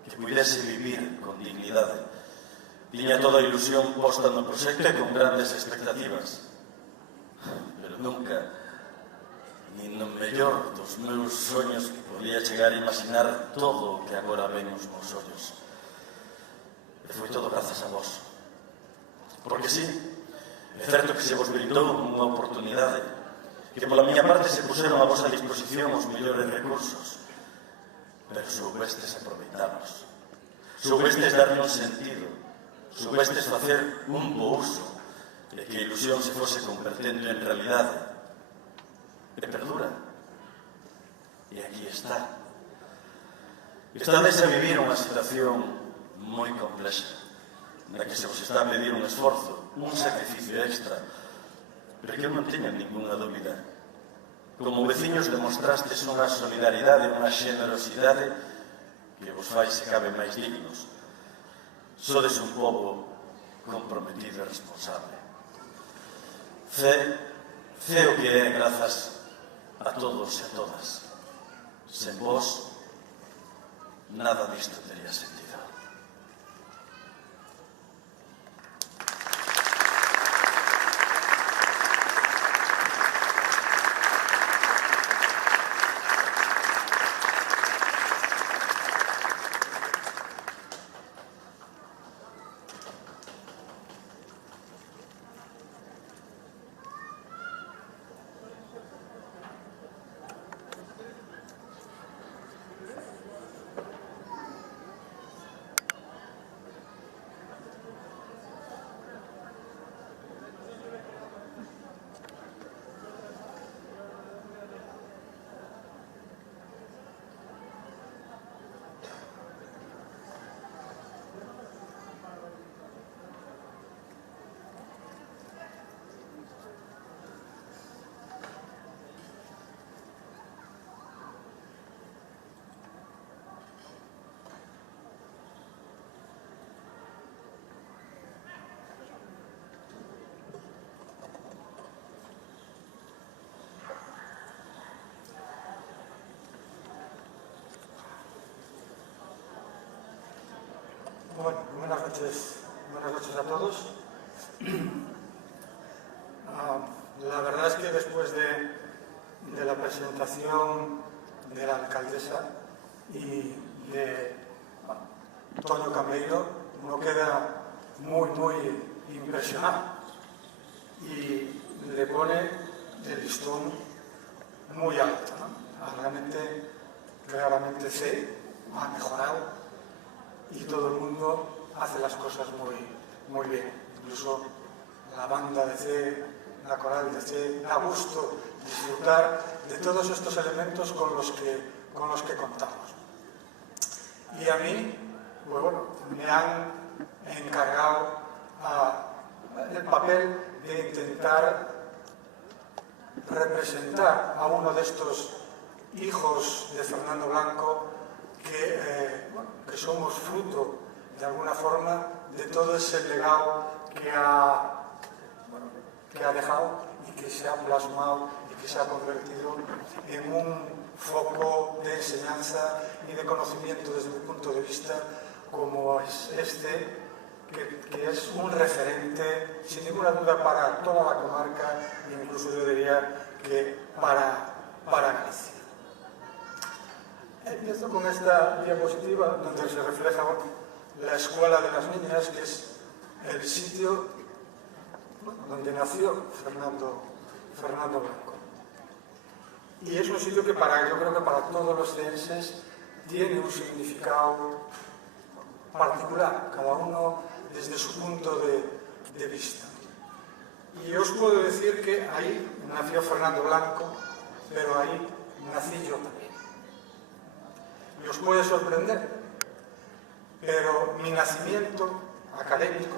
que puidese vivir con dignidade. Tiña toda a ilusión posta no proxecto e con grandes expectativas, pero nunca, nin no mellor dos meus soños, que podía chegar a imaginar todo o que agora ven os meus ollos. E foi todo grazas a vos. Porque sí, é certo que se vos brindou unha oportunidade, que pola miña parte se puseron a vosa disposición os mellores recursos, pero soubestes aproveitarlos, soubestes darlle un sentido, soubestes facer un bo uso, e que a ilusión se fose convertendo en realidade, e perdura. E aquí está. Estades a vivir unha situación moi complexa, na que se vos está a pedir un esforzo, un sacrificio extra, pero que eu non teño ninguna dúbida. Como veciños demostrastes unha solidaridade, unha xenerosidade que vos fai se cabe máis dignos. Sodes un pobo comprometido e responsable. Cee o que é grazas a todos e a todas. Sen vos, nada disto tería sentido. Bueno, buenas noches a todos. La verdad es que después de la presentación de la alcaldesa y de Toño Cambeiro, uno queda muy impresionado y le pone el listón muy alto, ¿no? Claramente Cee ha mejorado y todo el mundo hace las cosas muy bien. Incluso la banda de Cee, la coral de Cee, da gusto disfrutar de todos estos elementos con los que contamos. Y a mí, bueno, me han encargado el papel de intentar representar a uno de estos hijos de Fernando Blanco que somos fruto, de alguna forma, de todo ese legado que ha dejado y que se ha plasmado y que se ha convertido en un foco de enseñanza y de conocimiento desde mi punto de vista, como es este, que es un referente, sin ninguna duda, para toda la comarca e incluso yo diría que para Galicia. Empiezo Empiezo con esta diapositiva donde se refleja la escuela de las niñas, que es el sitio donde nació Fernando Blanco. Y es un sitio que yo creo que para todos los ceenses tiene un significado particular, cada uno desde su punto de vista. Y os puedo decir que ahí nació Fernando Blanco, pero ahí nací yo también. Y os puede sorprender, pero mi nacimiento académico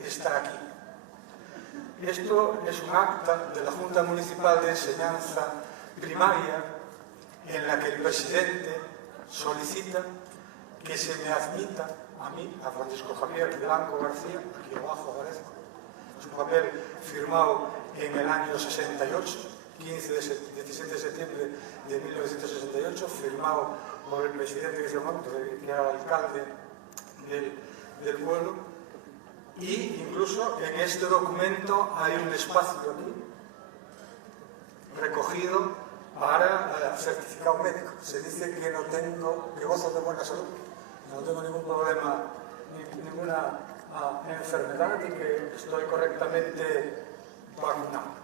está aquí. Esto es un acta de la Junta Municipal de Enseñanza Primaria en la que el presidente solicita que se me admita a mí, a Francisco Javier Blanco García, aquí abajo aparezco, es un papel firmado en el año 68, 17 de septiembre de 1968, firmado por el presidente que era alcalde del pueblo, y incluso en este documento hay un espacio aquí recogido para certificado médico. Se dice que gozo de buena salud, no tengo ningún problema, ninguna enfermedad y que estoy correctamente vacunado.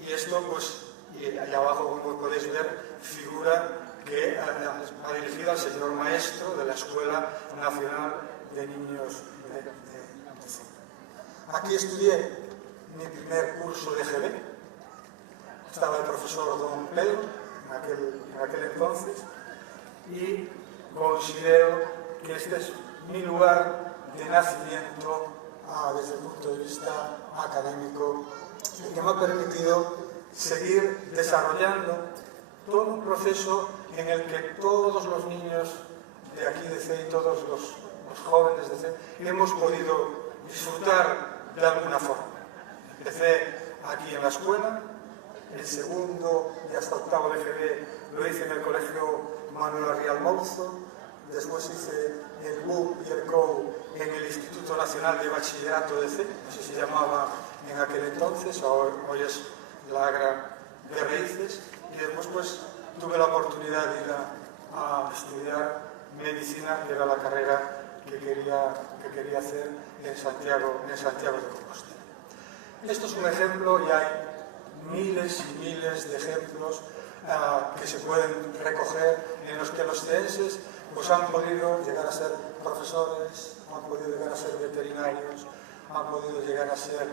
Y esto, pues, y allá abajo, como podéis ver, figura que ha dirigido al señor maestro de la Escuela Nacional de Niños de Aquí estudié mi primer curso de GB. Estaba el profesor don Pedro en aquel entonces, y considero que este es mi lugar de nacimiento desde el punto de vista académico, que me ha permitido seguir desarrollando todo un proceso en el que todos los niños de aquí de CEI, todos los jóvenes de CEI, hemos podido disfrutar de alguna forma. Empecé aquí en la escuela, el segundo y hasta octavo de GB lo hice en el colegio Manuel Arrial Mouzo, después hice el BUP y el COU en el Instituto Nacional de Bachillerato de CEI, así se llamaba en aquel entonces, hoy es la Agra de Raíces, y después pues tuve la oportunidad de ir a estudiar medicina, que era la carrera que quería hacer en Santiago de Compostela. Esto es un ejemplo y hay miles y miles de ejemplos que se pueden recoger en los que los ceenses pues, han podido llegar a ser profesores, han podido llegar a ser veterinarios, han podido llegar a ser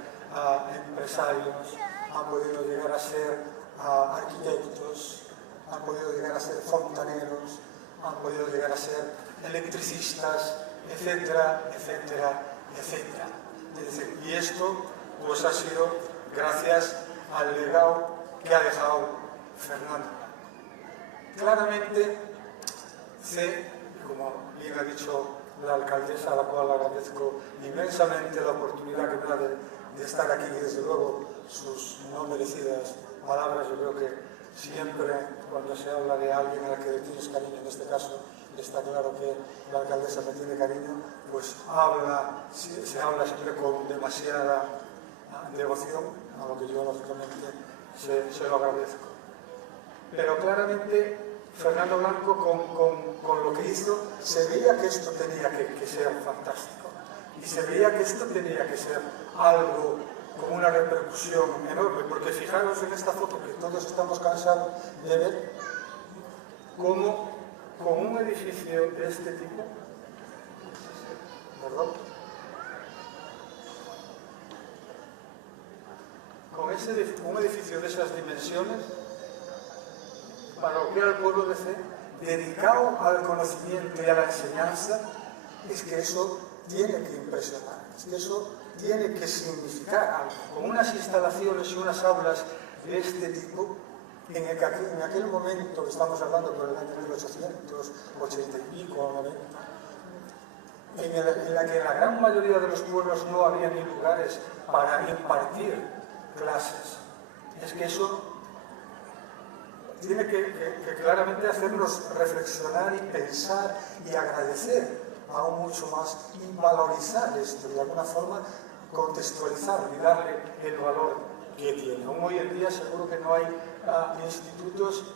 empresarios, han podido llegar a ser arquitectos, han podido llegar a ser fontaneros, han podido llegar a ser electricistas, etcétera, etcétera, etcétera. Es decir, y esto pues ha sido gracias al legado que ha dejado Fernando. Claramente sé, como bien ha dicho la alcaldesa, a la cual agradezco inmensamente la oportunidad que me da de estar aquí, y desde luego sus no merecidas palabras. Yo creo que siempre cuando se habla de alguien a la que le tienes cariño, en este caso está claro que la alcaldesa me tiene cariño, pues se habla siempre con demasiada devoción, a lo que yo lógicamente se lo agradezco. Pero claramente Fernando Blanco con lo que hizo se veía que esto tenía que ser fantástico, y se veía que esto tenía que ser algo con una repercusión enorme, porque fijaros en esta foto que todos estamos cansados de ver cómo con un edificio de este tipo, perdón, con un edificio de esas dimensiones, para lo que era el pueblo de CEI, dedicado al conocimiento y a la enseñanza, es que eso tiene que impresionar, es que eso tiene que significar algo. Con unas instalaciones y unas aulas de este tipo, en aquel momento, que estamos hablando por el año 1880 y pico, 90, en la que en la gran mayoría de los pueblos no había ni lugares para impartir clases. Es que eso tiene que claramente hacernos reflexionar y pensar y agradecer aún mucho más y valorizar esto, de alguna forma contextualizarlo y darle el valor que tiene. Aún hoy en día seguro que no hay institutos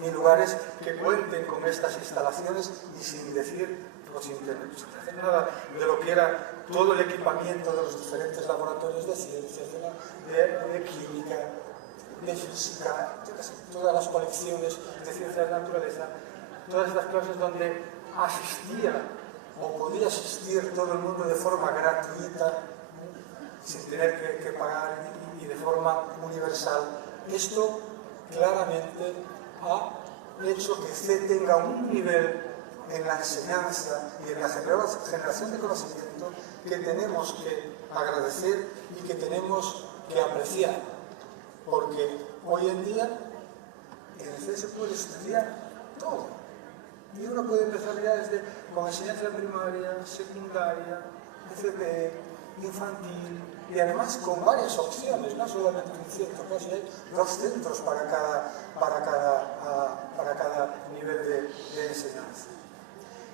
ni lugares que cuenten con estas instalaciones y sin decir o sin hacer nada de lo que era todo el equipamiento de los diferentes laboratorios de ciencias, de química, de física, todas las colecciones de ciencias de la naturaleza, todas estas clases donde asistía o podía asistir todo el mundo de forma gratuita, sin tener que pagar y de forma universal. Esto claramente ha hecho que C tenga un nivel en la enseñanza y en la generación de conocimiento que tenemos que agradecer y que tenemos que apreciar, porque hoy en día en el C se puede estudiar todo y uno puede empezar ya desde con enseñanza primaria, secundaria, FP, infantil y además con varias opciones, no solamente un centro, casi hay 2 centros para cada nivel de enseñanza.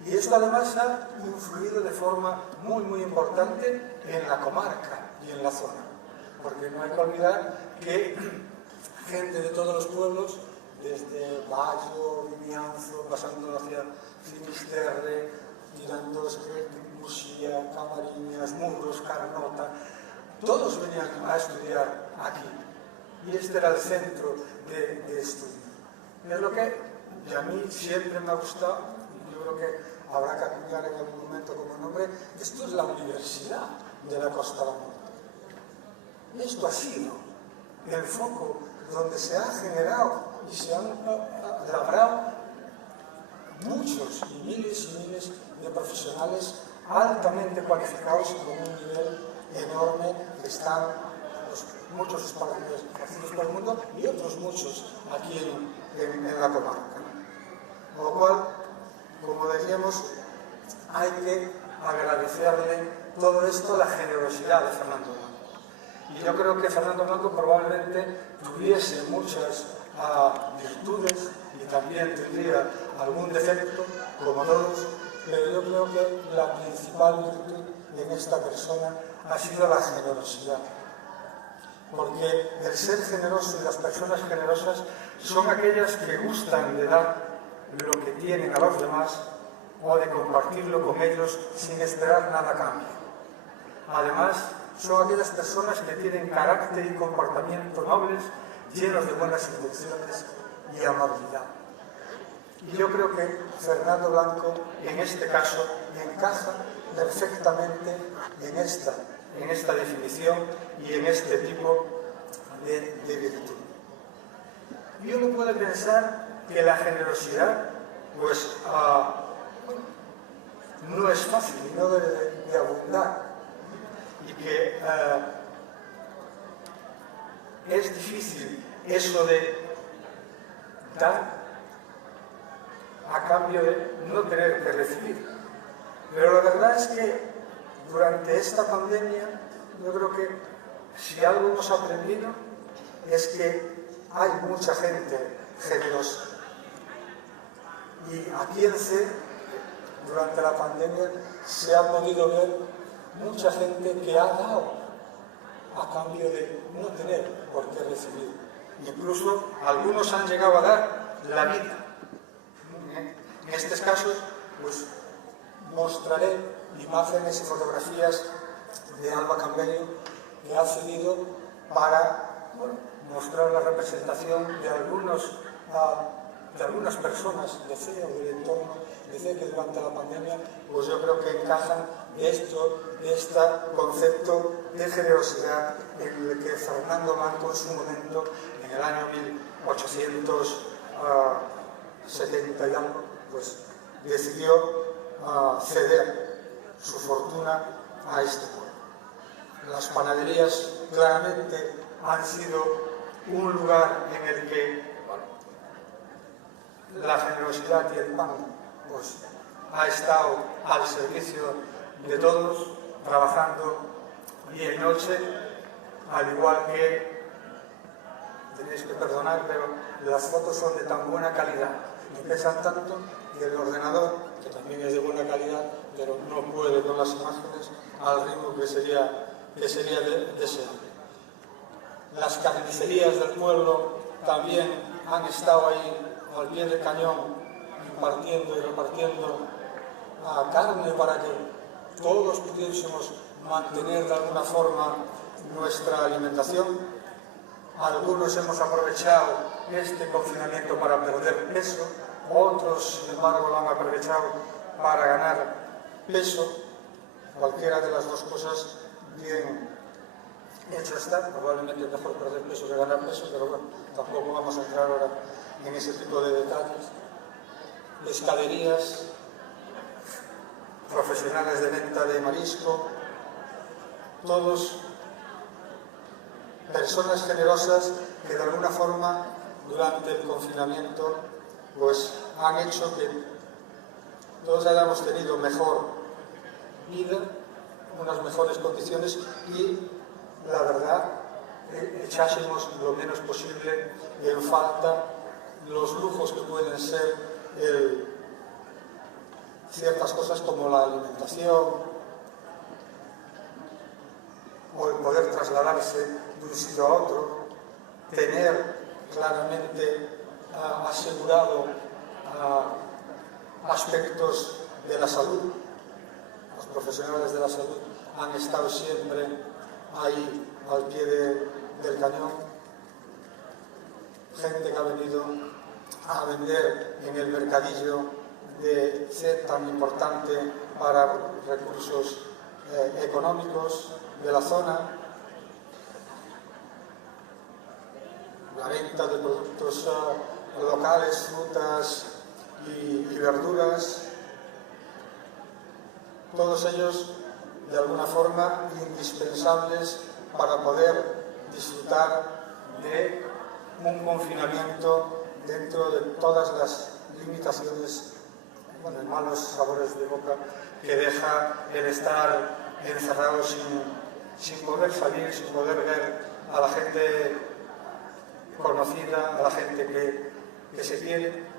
Y esto además ha influido de forma muy importante en la comarca y en la zona, porque no hay que olvidar que gente de todos los pueblos, desde Bayo, Vimianzo, pasando hacia Finisterre, tirando Muxía, Camariñas, Muros, Carnota, todos venían a estudiar aquí. Y este era el centro de estudio. Es lo que a mí siempre me ha gustado, yo creo que habrá que acuñar en algún momento como nombre, esto es la Universidad de la Costa da Morte. Esto ha sido el foco donde se ha generado y se han labrado muchos y miles de profesionales altamente cualificados con un nivel enorme que están muchos esparcidos por el mundo y otros muchos aquí en la comarca. Con lo cual, como decíamos, hay que agradecerle todo esto, la generosidad de Fernando Blanco. Y yo creo que Fernando Blanco probablemente tuviese muchas virtudes y también tendría algún defecto, como todos, pero yo creo que la principal virtud en esta persona ha sido la generosidad. Porque el ser generoso y las personas generosas son aquellas que gustan de dar lo que tienen a los demás o de compartirlo con ellos sin esperar nada a cambio. Además, son aquellas personas que tienen carácter y comportamiento nobles, llenos de buenas intenciones y amabilidad. Y yo creo que Fernando Blanco, en este caso, encaja perfectamente en esta definición y en este tipo de virtud. Y uno puede pensar que la generosidad, pues, no es fácil y no debe de abundar, y que es difícil eso de dar a cambio de no tener que recibir. Pero la verdad es que durante esta pandemia yo creo que si algo hemos aprendido es que hay mucha gente generosa. Y aquí en C, durante la pandemia, se ha podido ver mucha gente que ha dado a cambio de no tener por qué recibir. Incluso algunos han llegado a dar la vida. En estos casos, pues mostraré imágenes y fotografías de Alba Cambeño que ha cedido para mostrar la representación de algunas personas de C o del entorno de C que durante la pandemia, pues yo creo que encajan de este concepto de generosidad en el que Fernando Blanco en su momento, en el año 1870 y algo, pues decidió ceder su fortuna a este pueblo. Las panaderías claramente han sido un lugar en el que la generosidad y el pan pues, ha estado al servicio de todos, trabajando día y noche, al igual que, tenéis que perdonar, pero las fotos son de tan buena calidad y pesan tanto que el ordenador, que también es de buena calidad, pero no puede con las imágenes al ritmo que sería deseable. Las carnicerías del pueblo también han estado ahí al pie del cañón, impartiendo y repartiendo carne para que todos pudiésemos mantener de alguna forma nuestra alimentación. Algunos hemos aprovechado este confinamiento para perder peso, otros, sin embargo, lo han aprovechado para ganar peso. Cualquiera de las dos cosas bien hecho está. Probablemente es mejor perder peso que ganar peso, pero bueno, tampoco vamos a entrar ahora en ese tipo de detalles. Pescaderías, profesionales de venta de marisco, todos personas generosas que de alguna forma durante el confinamiento pues han hecho que todos hayamos tenido mejor vida, unas mejores condiciones y la verdad echásemos lo menos posible en falta los lujos que pueden ser ciertas cosas como la alimentación o el poder trasladarse de un sitio a otro, tener claramente asegurado aspectos de la salud. Los profesionales de la salud han estado siempre ahí al pie del cañón. Gente que ha venido a vender en el mercadillo de ser tan importante para recursos económicos de la zona, la venta de productos locales, frutas y verduras, todos ellos de alguna forma indispensables para poder disfrutar de un confinamiento dentro de todas las limitaciones, bueno, y malos sabores de boca que deja el estar encerrado sin poder salir, sin poder ver a la gente conocida, a la gente que se quiere.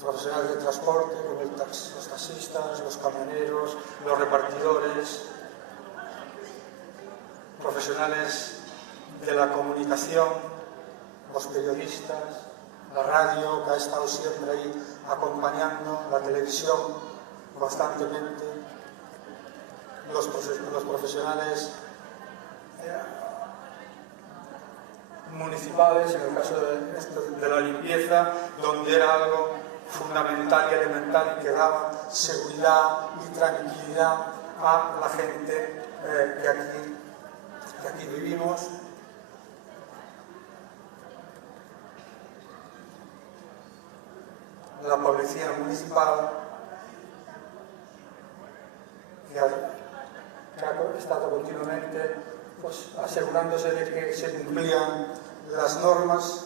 Profesionales de transporte, como los taxistas, los camioneros, los repartidores, profesionales de la comunicación, los periodistas, la radio que ha estado siempre ahí acompañando, la televisión constantemente, los profesionales municipales, en el caso de la limpieza, donde era algo fundamental y elemental y que daba seguridad y tranquilidad a la gente que aquí vivimos. La policía municipal, que ha estado continuamente pues, asegurándose de que se cumplían las normas,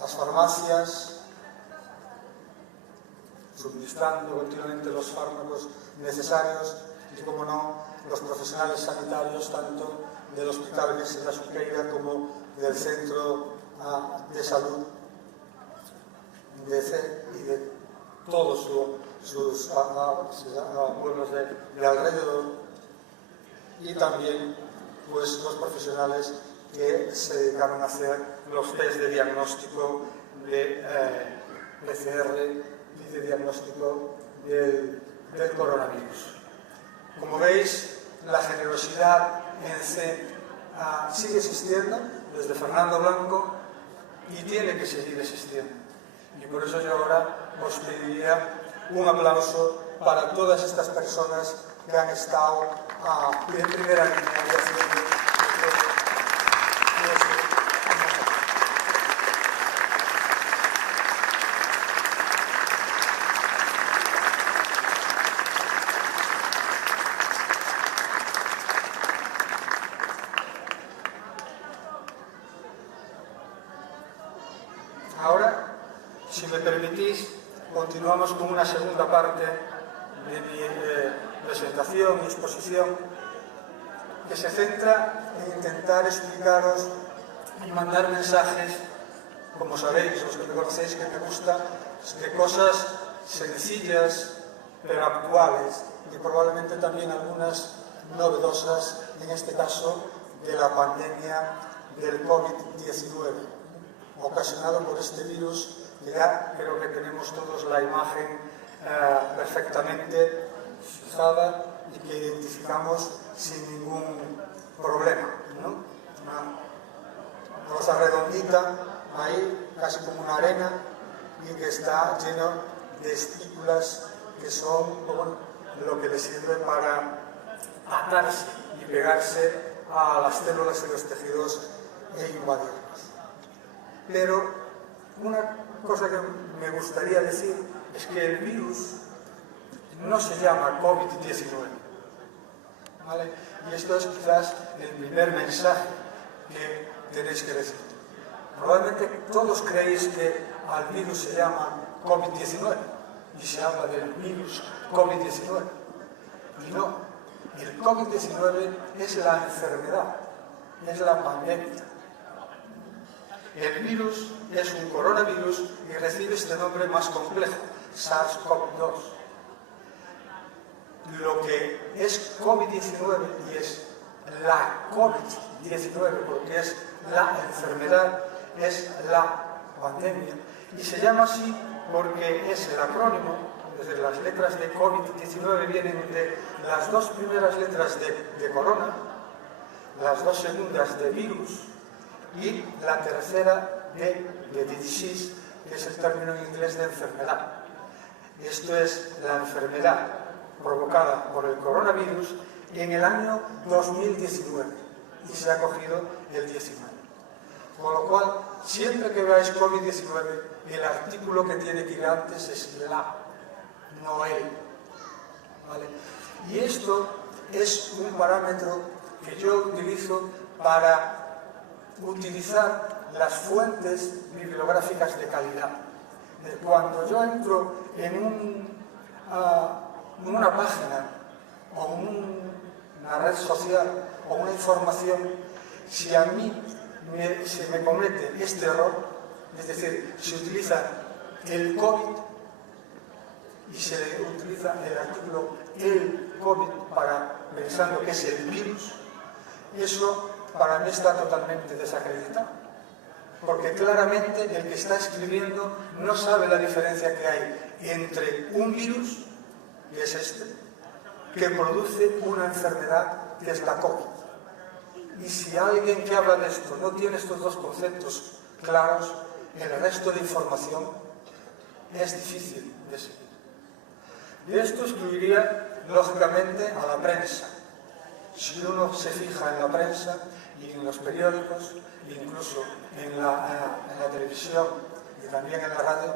las farmacias, suministrando continuamente los fármacos necesarios y, como no, los profesionales sanitarios, tanto del Hospital Virgen de la Suqueira como del Centro de Salud de C y de todos sus pueblos de alrededor, y también pues, los profesionales que se dedicaron a hacer los test de diagnóstico de PCR y de diagnóstico del coronavirus. Como veis, la generosidad en C sigue existiendo desde Fernando Blanco y tiene que seguir existiendo. Y por eso yo ahora os pediría un aplauso para todas estas personas que han estado en primera línea de haciendo ahora, si me permitís, continuamos con una segunda parte de mi presentación y exposición que se centra en intentar explicaros y mandar mensajes, como sabéis, los que me conocéis, que me gusta, de cosas sencillas pero actuales y probablemente también algunas novedosas, en este caso de la pandemia del COVID-19 o ocasionado por este virus, que ya creo que tenemos todos la imagen perfectamente fijada y que identificamos sin ningún problema, ¿no? Una cosa redondita ahí, casi como una arena, y que está lleno de estípulas que son, bueno, lo que le sirve para atarse y pegarse a las células y los tejidos e invadirlos. Pero una cosa que me gustaría decir es que el virus no se llama COVID-19, ¿vale? Y esto es quizás el primer mensaje que tenéis que decir. Probablemente todos creéis que al virus se llama COVID-19 y se habla del virus COVID-19. Y no, el COVID-19 es la enfermedad, es la pandemia. El virus es un coronavirus y recibe este nombre más complejo, SARS-CoV-2. Lo que es COVID-19 y es la COVID-19, porque es la enfermedad, es la pandemia. Y se llama así porque es el acrónimo, es decir, las letras de COVID-19 vienen de las dos primeras letras de corona, las dos segundas de virus y la tercera de disease, que es el término en inglés de enfermedad. Esto es la enfermedad provocada por el coronavirus en el año 2019 y se ha cogido el 19. Con lo cual, siempre que veáis COVID-19, el artículo que tiene que ir antes es la, no el. ¿Vale? Y esto es un parámetro que yo utilizo para utilizar las fuentes bibliográficas de calidad. Cuando yo entro en una página o una red social o una información, si a mí se me comete este error, es decir, se utiliza el COVID y se utiliza el artículo el COVID pensando que es el virus, eso para mí está totalmente desacreditado, porque claramente el que está escribiendo no sabe la diferencia que hay entre un virus, que es este, que produce una enfermedad que es la COVID. Y si alguien que habla de esto no tiene estos dos conceptos claros, el resto de información es difícil de seguir. De esto excluiría, lógicamente, a la prensa. Si uno se fija en la prensa y en los periódicos, incluso en la televisión y también en la radio,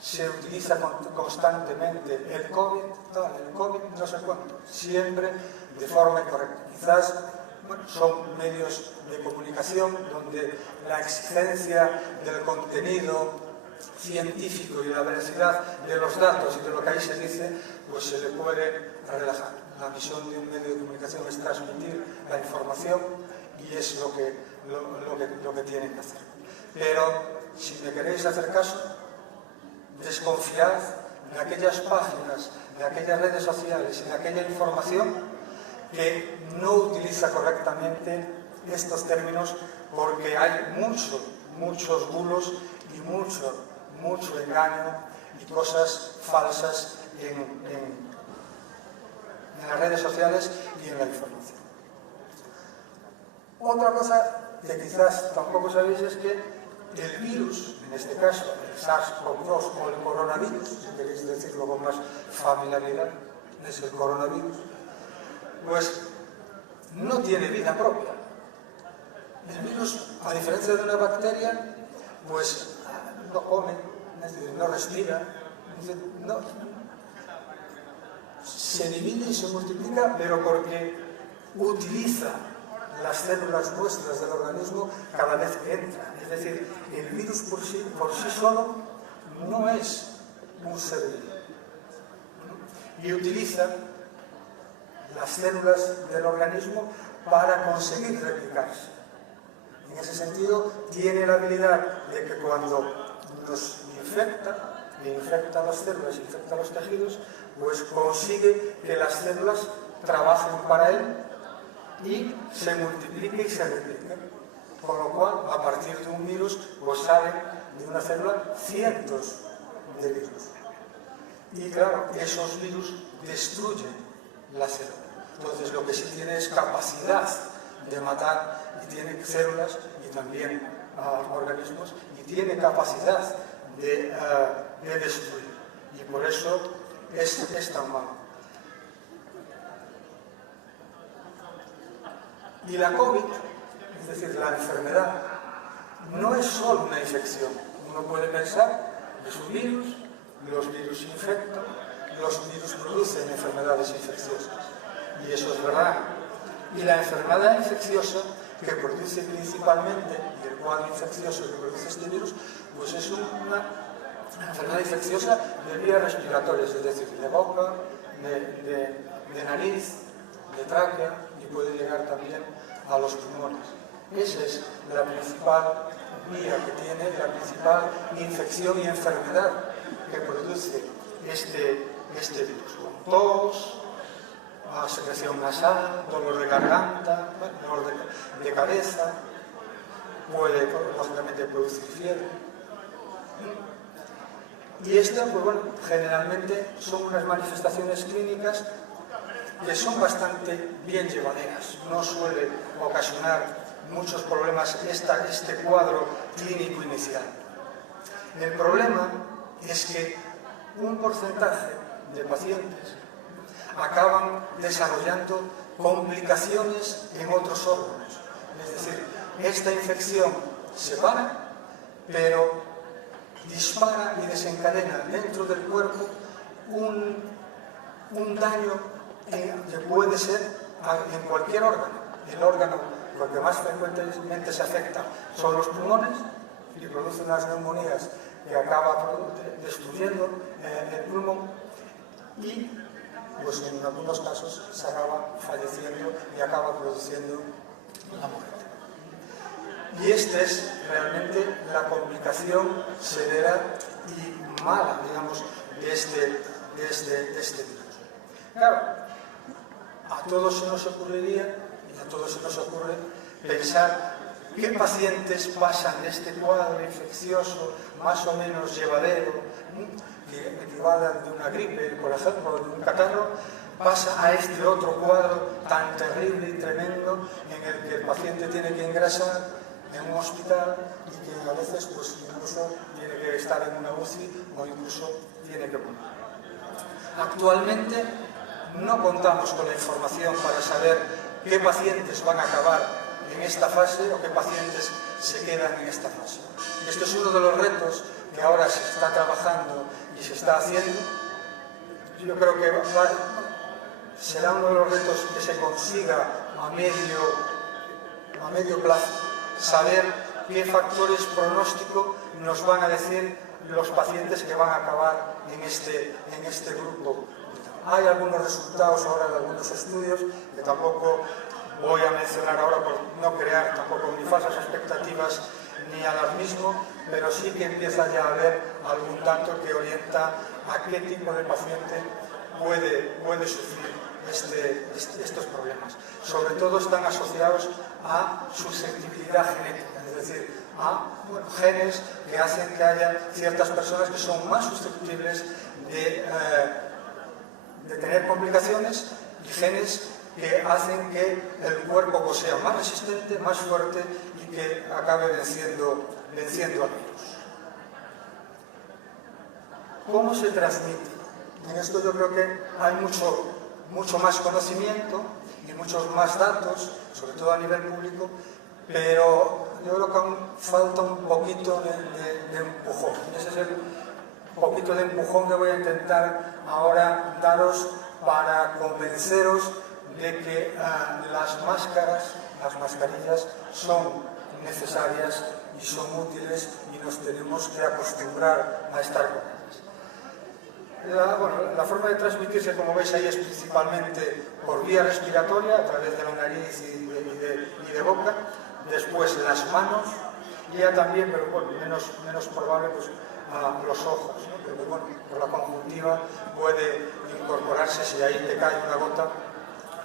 se utiliza constantemente el COVID, no sé cuánto, siempre de forma incorrecta. Quizás son medios de comunicación donde la exigencia del contenido científico y la veracidad de los datos y de lo que ahí se dice, pues se le puede relajar. La misión de un medio de comunicación es transmitir la información y es lo que tienen que hacer. Pero si me queréis hacer caso, desconfiad de aquellas páginas, de aquellas redes sociales y de aquella información que no utiliza correctamente estos términos, porque hay muchos bulos y mucho engaño y cosas falsas en las redes sociales y en la información. Otra cosa que quizás tampoco sabéis es que el virus, en este caso el SARS-CoV-2 o el coronavirus, si queréis decirlo con más familiaridad, es el coronavirus, pues no tiene vida propia. El virus, a diferencia de una bacteria, pues no come, es decir, no respira, se divide y se multiplica, pero porque utiliza las células nuestras del organismo cada vez que entra. Es decir, el virus por sí solo no es un ser vivo. Y utiliza las células del organismo para conseguir replicarse. En ese sentido, tiene la habilidad de que cuando nos infecta las células, infecta los tejidos, pues consigue que las células trabajen para él y se multiplique y se replique. con lo cual, a partir de un virus, pues salen de una célula cientos de virus. Y claro, esos virus destruyen la célula. Entonces, lo que sí tiene es capacidad de matar, y tiene células y también organismos, y tiene capacidad de destruir. Y por eso es tan malo. Y la COVID, es decir, la enfermedad, no es solo una infección. Uno puede pensar que es un virus, los virus infectan, los virus producen enfermedades infecciosas. Y eso es verdad. Y la enfermedad infecciosa que produce principalmente, y el cuadro infeccioso que produce este virus, pues es una enfermedad infecciosa de vías respiratorias, es decir, de boca, de nariz, de tráquea, y puede llegar también a los pulmones. Esa es la principal vía que tiene, la principal infección y enfermedad que produce este virus. Tos, secreción nasal, dolor de garganta, dolor de cabeza, puede lógicamente producir fiebre. Y estas, pues bueno, generalmente son unas manifestaciones clínicas que son bastante bien llevaderas. No suele ocasionar muchos problemas este cuadro clínico inicial. El problema es que un porcentaje de pacientes acaban desarrollando complicaciones en otros órganos. Es decir, esta infección se para, pero dispara y desencadena dentro del cuerpo un daño que puede ser en cualquier órgano. El órgano que más frecuentemente se afecta son los pulmones, y produce unas neumonías que acaba destruyendo el pulmón, y pues en algunos casos se acaba falleciendo y acaba produciendo la muerte. Y esta es realmente la complicación severa y mala, digamos, de este virus. Claro, a todos se nos ocurriría, y a todos se nos ocurre, pensar qué pacientes pasan de este cuadro infeccioso más o menos llevadero, que equivale de una gripe, por ejemplo, de un catarro, pasa a este otro cuadro tan terrible y tremendo en el que el paciente tiene que ingresar en un hospital y que a veces pues incluso tiene que estar en una UCI o incluso tiene que morir. Actualmente no contamos con la información para saber qué pacientes van a acabar en esta fase o qué pacientes se quedan en esta fase. Este es uno de los retos que ahora se está trabajando y se está haciendo. Yo creo que será uno de los retos que se consiga a medio plazo, saber qué factores pronóstico nos van a decir los pacientes que van a acabar en este grupo. Hay algunos resultados ahora de algunos estudios que tampoco voy a mencionar ahora por no crear tampoco ni falsas expectativas ni alarmismo, pero sí que empieza ya a haber algún dato que orienta a qué tipo de paciente puede sufrir estos problemas. Sobre todo están asociados a susceptibilidad genética, es decir, a genes que hacen que haya ciertas personas que son más susceptibles de tener complicaciones, y genes que hacen que el cuerpo sea más resistente, más fuerte y que acabe venciendo al virus. ¿Cómo se transmite? En esto yo creo que hay mucho más conocimiento y muchos más datos, sobre todo a nivel público, pero yo creo que aún falta un poquito de empujón. Ese es el poquito de empujón que voy a intentar ahora daros para convenceros de que las mascarillas son necesarias y son útiles y nos tenemos que acostumbrar a estar con ellas. La forma de transmitirse, como veis ahí, es principalmente por vía respiratoria, a través de la nariz y de boca, después las manos, y ya también, pero bueno, menos probable, pues los ojos, ¿no? Porque bueno, por la conjuntiva puede incorporarse, si ahí te cae una gota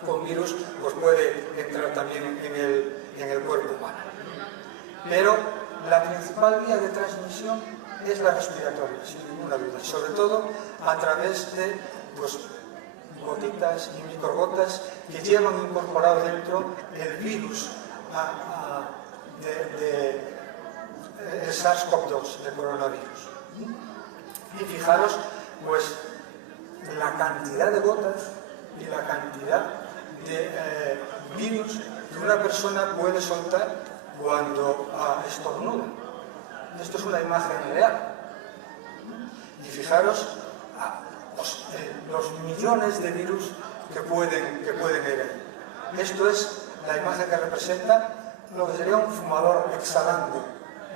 con virus, pues puede entrar también en el cuerpo humano. pero la principal vía de transmisión es la respiratoria, sin ninguna duda, sobre todo a través de gotitas y microgotas que llevan incorporado dentro el virus el SARS-CoV-2, del coronavirus. Y fijaros, pues, la cantidad de gotas y la cantidad de virus que una persona puede soltar cuando estornuda. Esto es una imagen real. Y fijaros los millones de virus que pueden ir ahí. Esto es la imagen que representa lo que sería un fumador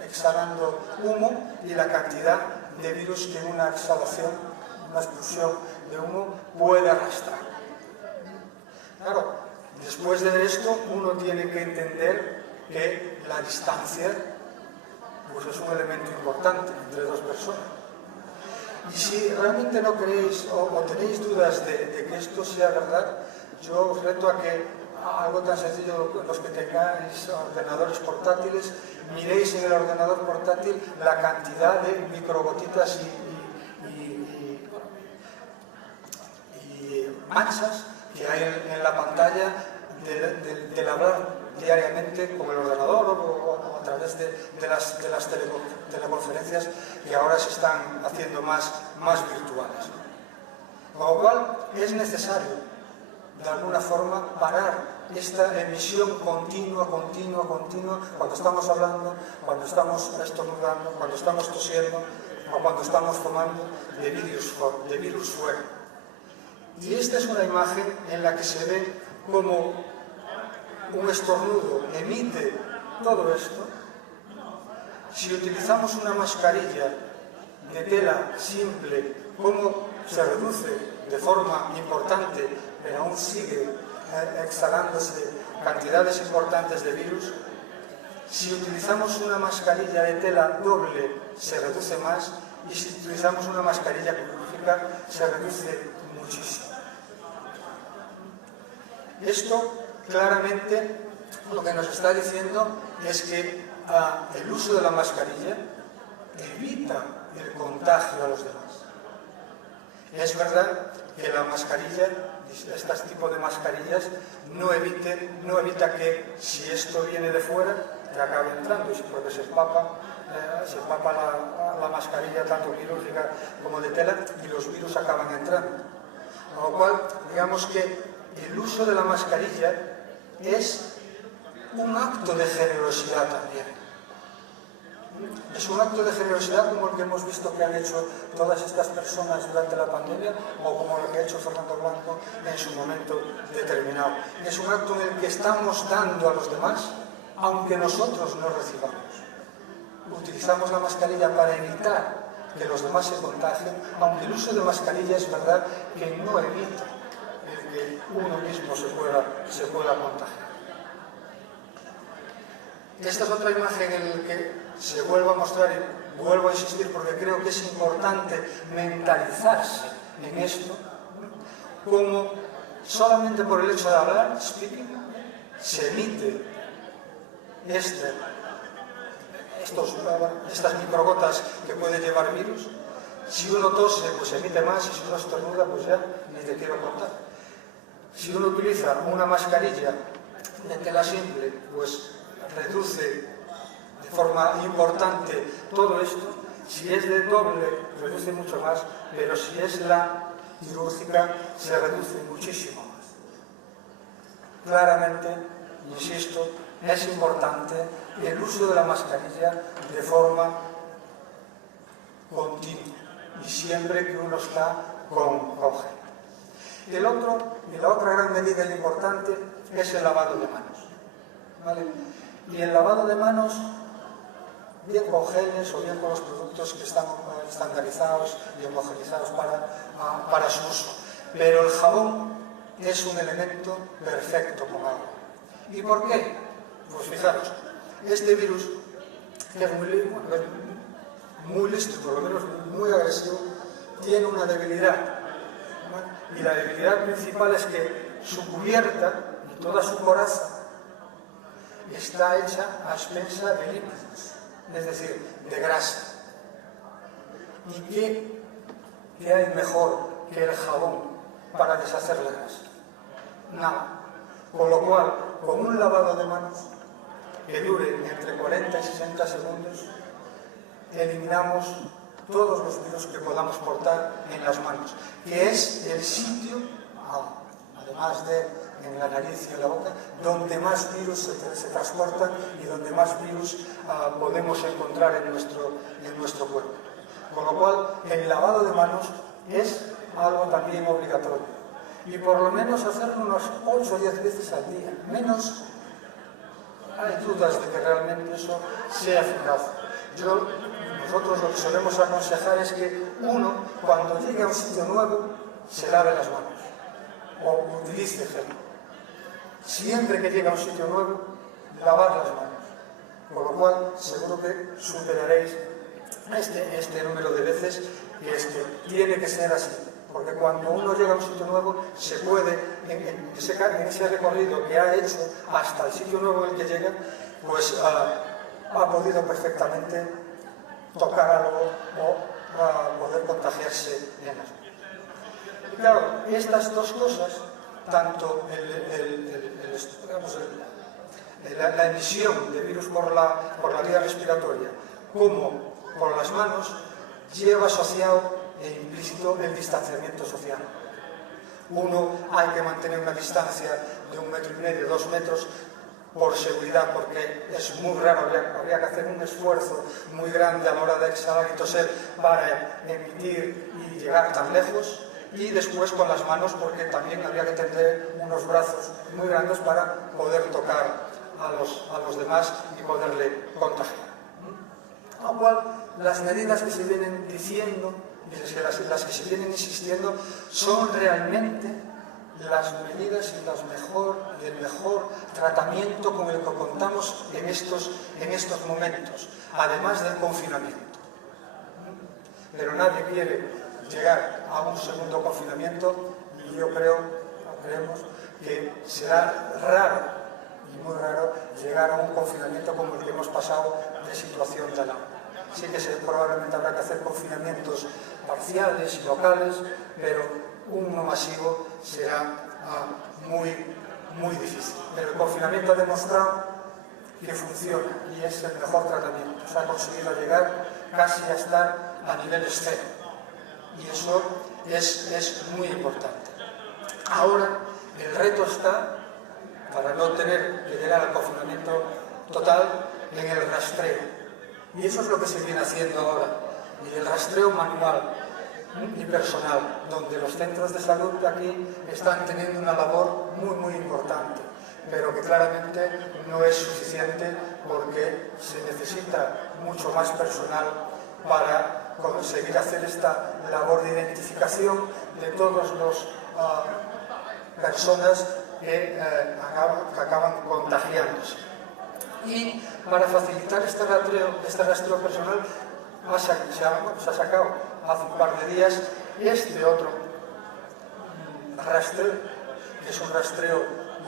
exhalando humo y la cantidad de virus que una exhalación, una expulsión de humo puede arrastrar. Claro, después de esto uno tiene que entender que la distancia pues es un elemento importante entre dos personas. Y si realmente no creéis o tenéis dudas de que esto sea verdad, yo os reto a que algo tan sencillo, los que tengáis ordenadores portátiles, miréis en el ordenador portátil la cantidad de microgotitas y manchas que hay en la pantalla del hablar diariamente con el ordenador o a través de las teleconferencias que ahora se están haciendo más virtuales. Con lo cual es necesario de alguna forma parar esta emisión continua, cuando estamos hablando, cuando estamos estornudando, cuando estamos tosiendo o cuando estamos tomando de virus fuera. Y esta es una imagen en la que se ve como un estornudo emite todo esto. Si utilizamos una mascarilla de tela simple, cómo se reduce de forma importante, pero aún sigue exhalándose cantidades importantes de virus. Si utilizamos una mascarilla de tela doble, se reduce más, y si utilizamos una mascarilla quirúrgica, se reduce muchísimo. Esto claramente lo que nos está diciendo es que el uso de la mascarilla evita el contagio a los demás. Es verdad que la mascarilla, este tipo de mascarillas, no evita que si esto viene de fuera, te acabe entrando, porque se empapa la mascarilla, tanto quirúrgica como de tela, y los virus acaban entrando. Con lo cual, digamos que el uso de la mascarilla es un acto de generosidad también. Es un acto de generosidad como el que hemos visto que han hecho todas estas personas durante la pandemia o como lo que ha hecho Fernando Blanco en su momento determinado. Es un acto en el que estamos dando a los demás, aunque nosotros no recibamos. Utilizamos la mascarilla para evitar que los demás se contagien, aunque el uso de mascarilla es verdad que no evita el que uno mismo se pueda contagiar. Esta es otra imagen en la que se vuelve a mostrar, y vuelvo a insistir porque creo que es importante mentalizarse en esto, como solamente por el hecho de hablar, speaking, se emite estas microgotas que pueden llevar virus. Si uno tose, pues emite más, y si uno estornuda, pues ya ni te quiero contar. Si uno utiliza una mascarilla de tela simple, pues reduce de forma importante todo esto. Si es de doble, reduce mucho más, pero si es la quirúrgica, se reduce muchísimo más. Claramente, insisto, es importante el uso de la mascarilla de forma continua y siempre que uno está con gel. La otra gran medida importante es el lavado de manos, ¿vale? Y el lavado de manos, bien con geles o bien con los productos que están estandarizados y homogenizados para su uso. Pero el jabón es un elemento perfecto con agua. ¿Y por qué? Pues fijaros, este virus, que es muy listo, por lo menos muy agresivo, tiene una debilidad. ¿Vale? Y la debilidad principal es que su cubierta y toda su coraza está hecha a expensa de lípidos, es decir, de grasa. ¿Y qué hay mejor que el jabón para deshacer la grasa? Nada. Con lo cual, con un lavado de manos que dure entre 40 y 60 segundos, eliminamos todos los virus que podamos portar en las manos, que es el sitio, además de en la nariz y en la boca, donde más virus se transportan y donde más virus podemos encontrar en nuestro cuerpo. Con lo cual, el lavado de manos es algo también obligatorio. Y por lo menos hacerlo unas 8 o 10 veces al día. Menos, hay dudas de que realmente eso sea eficaz. Nosotros lo que solemos aconsejar es que uno, cuando llegue a un sitio nuevo, se lave las manos o utilice gel. Siempre que llegue a un sitio nuevo, lavar las manos. Con lo cual, seguro que superaréis este número de veces, que es que tiene que ser así. Porque cuando uno llega a un sitio nuevo, se puede, en ese recorrido que ha hecho hasta el sitio nuevo en el que llega, pues ha podido perfectamente tocar algo o poder contagiarse en las manos. Claro, estas dos cosas, tanto la emisión de virus por la vía respiratoria como por las manos, lleva asociado e implícito el distanciamiento social. Uno, hay que mantener una distancia de 1,5 metros, 2 metros, por seguridad, porque es muy raro, habría que hacer un esfuerzo muy grande a la hora de exhalar y toser para emitir y llegar tan lejos, y después con las manos, porque también habría que tener unos brazos muy grandes para poder tocar a los demás y poderle contagiar. Lo cual, las medidas que se vienen diciendo y las que se vienen insistiendo son realmente las medidas y el mejor tratamiento con el que contamos en estos momentos, además del confinamiento. Pero nadie quiere llegar a un segundo confinamiento, y creemos que será raro, y muy raro, llegar a un confinamiento como el que hemos pasado de situación tal. Sí que probablemente habrá que hacer confinamientos parciales y locales, pero uno masivo será muy, muy difícil. Pero el confinamiento ha demostrado que funciona y es el mejor tratamiento. Se ha conseguido llegar casi a estar a niveles cero. Y eso es muy importante. Ahora, el reto está, para no tener que llegar al confinamiento total, en el rastreo. Y eso es lo que se viene haciendo ahora. Y el rastreo manual y personal, donde los centros de salud de aquí están teniendo una labor muy, muy importante, pero que claramente no es suficiente, porque se necesita mucho más personal para conseguir hacer esta labor de identificación de todas las personas que acaban contagiándose. Y para facilitar este rastreo personal, se ha sacado hace un par de días este otro rastreo, que es un rastreo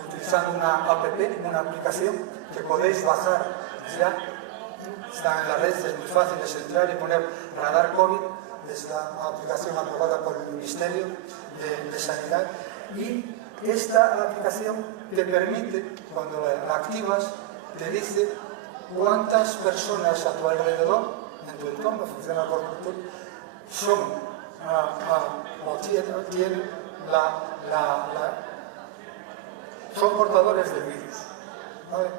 utilizando una app, una aplicación que podéis bajar ya. Está en la red, es muy fácil, es entrar y poner Radar COVID, es la aplicación aprobada por el Ministerio de Sanidad, y esta aplicación te permite, cuando la activas, te dice cuántas personas a tu alrededor, en tu entorno, funciona por YouTube, son portadores del virus, ¿vale?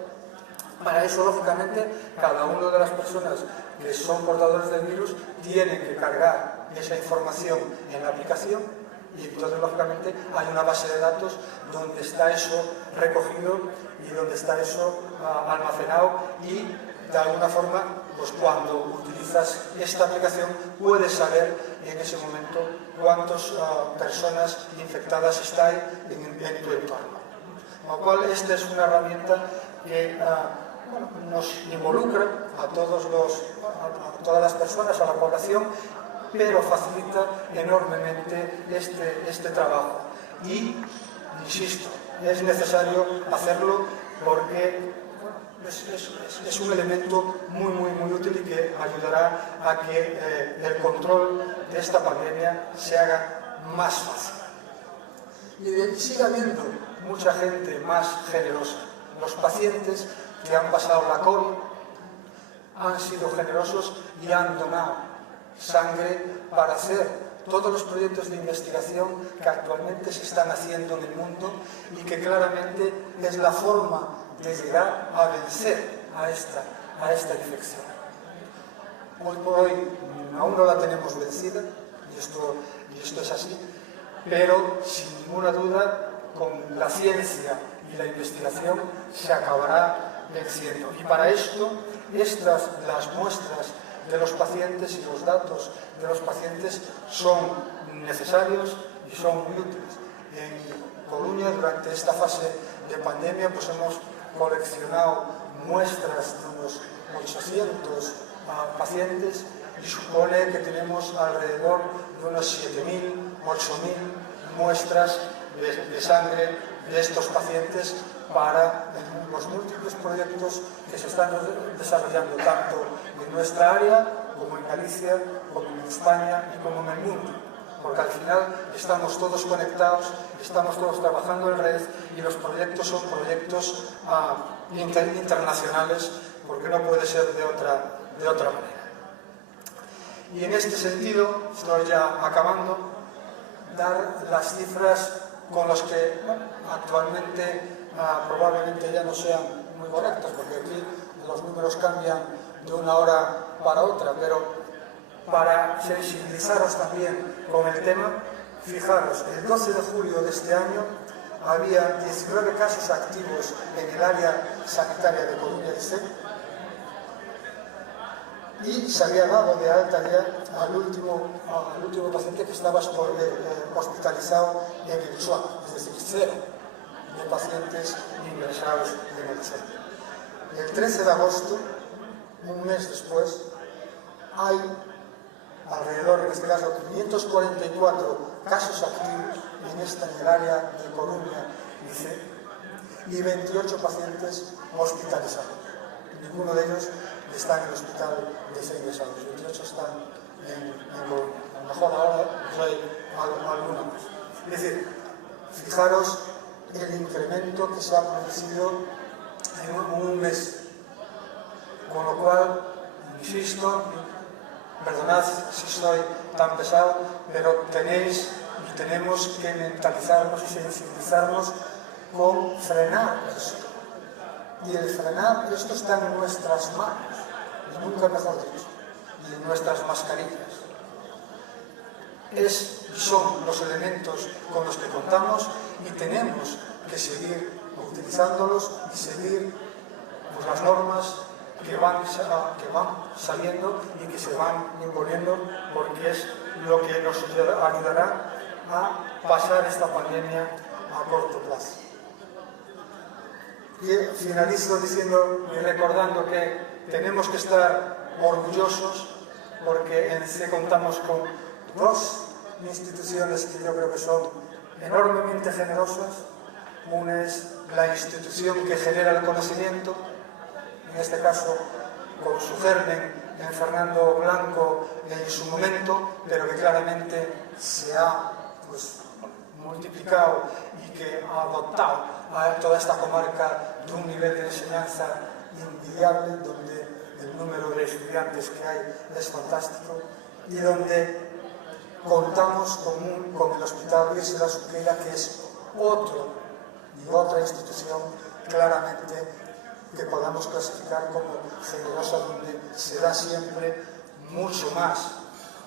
Para eso, lógicamente, cada una de las personas que son portadores del virus tienen que cargar esa información en la aplicación, y entonces, lógicamente, hay una base de datos donde está eso recogido y donde está eso almacenado, y de alguna forma, pues cuando utilizas esta aplicación puedes saber en ese momento cuántas personas infectadas están en tu entorno. Con lo cual, esta es una herramienta que nos involucra a todas las personas, a la población, pero facilita enormemente este trabajo. Y, insisto, es necesario hacerlo porque es un elemento muy útil y que ayudará a que el control de esta pandemia se haga más fácil. Y sigue habiendo mucha gente más generosa. Los pacientes que han pasado la COVID han sido generosos y han donado sangre para hacer todos los proyectos de investigación que actualmente se están haciendo en el mundo y que claramente es la forma de llegar a vencer a esta infección. Hoy por hoy aún no la tenemos vencida, y esto es así, pero sin ninguna duda con la ciencia y la investigación se acabará venciendo. Y para esto, las muestras de los pacientes y los datos de los pacientes son necesarios y son muy útiles. En Coruña, durante esta fase de pandemia, pues hemos coleccionado muestras de unos 800 pacientes y supone que tenemos alrededor de unos 7.000, 8.000 muestras de sangre de estos pacientes para los múltiples proyectos que se están desarrollando tanto en nuestra área como en Galicia, como en España y como en el mundo. Porque al final estamos todos conectados, estamos todos trabajando en red y los proyectos son proyectos internacionales, porque no puede ser de otra manera. Y en este sentido, estoy ya acabando, dar las cifras con las que actualmente probablemente ya no sean muy correctas, porque aquí los números cambian de una hora para otra, pero para sensibilizaros también con el tema, fijaros, el 12 de julio de este año había 19 casos activos en el área sanitaria de Coruña y se había dado de alta ya al último paciente que estaba hospitalizado en el SUAP, es decir, 0 de pacientes ingresados en el SUAP. El 13 de agosto, un mes después, hay alrededor, en este caso, 544 casos activos en el área de Coruña y 28 pacientes hospitalizados. Ninguno de ellos está en el hospital de 6 ingresados, 28 están en Coruña. A lo mejor ahora hay alguna más. Es decir, fijaros el incremento que se ha producido en un mes. Con lo cual, insisto, perdonad si soy tan pesado, pero tenemos que mentalizarnos y sensibilizarnos con frenar esto. Y el frenar esto está en nuestras manos, y nunca mejor dicho, y en nuestras mascarillas. Son los elementos con los que contamos y tenemos que seguir utilizándolos y seguir pues, las normas que van saliendo y que se van imponiendo, porque es lo que nos ayudará a pasar esta pandemia a corto plazo. Y finalizo diciendo y recordando que tenemos que estar orgullosos porque en CIE contamos con 2 instituciones que yo creo que son enormemente generosas. Una es la institución que genera el conocimiento, en este caso con su germen en Fernando Blanco en su momento, pero que claramente se ha multiplicado y que ha adoptado a toda esta comarca de un nivel de enseñanza invidiable, donde el número de estudiantes que hay es fantástico y donde contamos con el Hospital Virgen de la Suqueira, que es otra institución claramente que podamos clasificar como generosa, donde se da siempre mucho más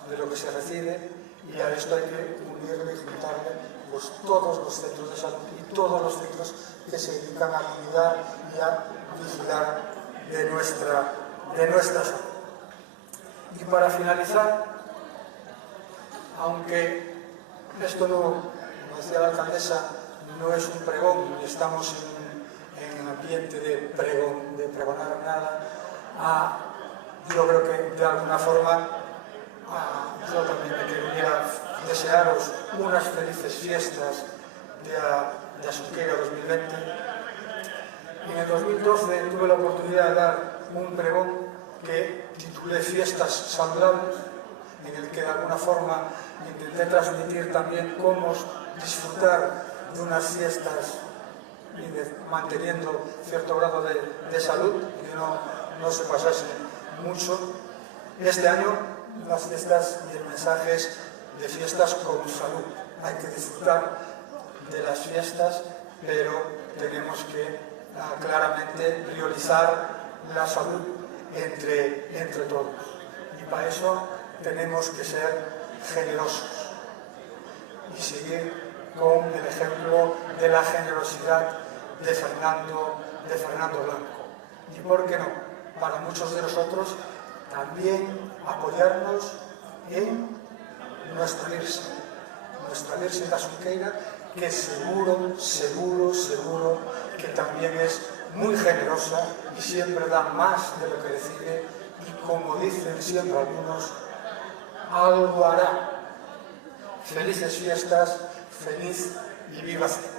de lo que se recibe, y a esto hay que unirle y juntarle pues, todos los centros de salud y todos los centros que se dedican a cuidar y a vigilar de nuestra salud. Y para finalizar, aunque esto no, como decía la alcaldesa, no es un pregón, estamos en ambiente de pregonar nada, yo creo que de alguna forma yo también me quería desearos unas felices fiestas de Asuqueira 2020 En el 2012 tuve la oportunidad de dar un pregón que titulé Fiestas Saludables, en el que de alguna forma intenté transmitir también cómo disfrutar de unas fiestas y manteniendo cierto grado de salud, que no se pasase mucho. Este año las fiestas y el mensaje es de fiestas con salud. Hay que disfrutar de las fiestas, pero tenemos que claramente priorizar la salud entre todos. Y para eso tenemos que ser generosos y seguir con el ejemplo de la generosidad de Fernando Blanco. Y por qué no, para muchos de nosotros también apoyarnos en nuestra Virgen da Xunqueira, que seguro que también es muy generosa y siempre da más de lo que recibe, y como dicen siempre algunos, algo hará. Felices fiestas, feliz y viva Ceuta.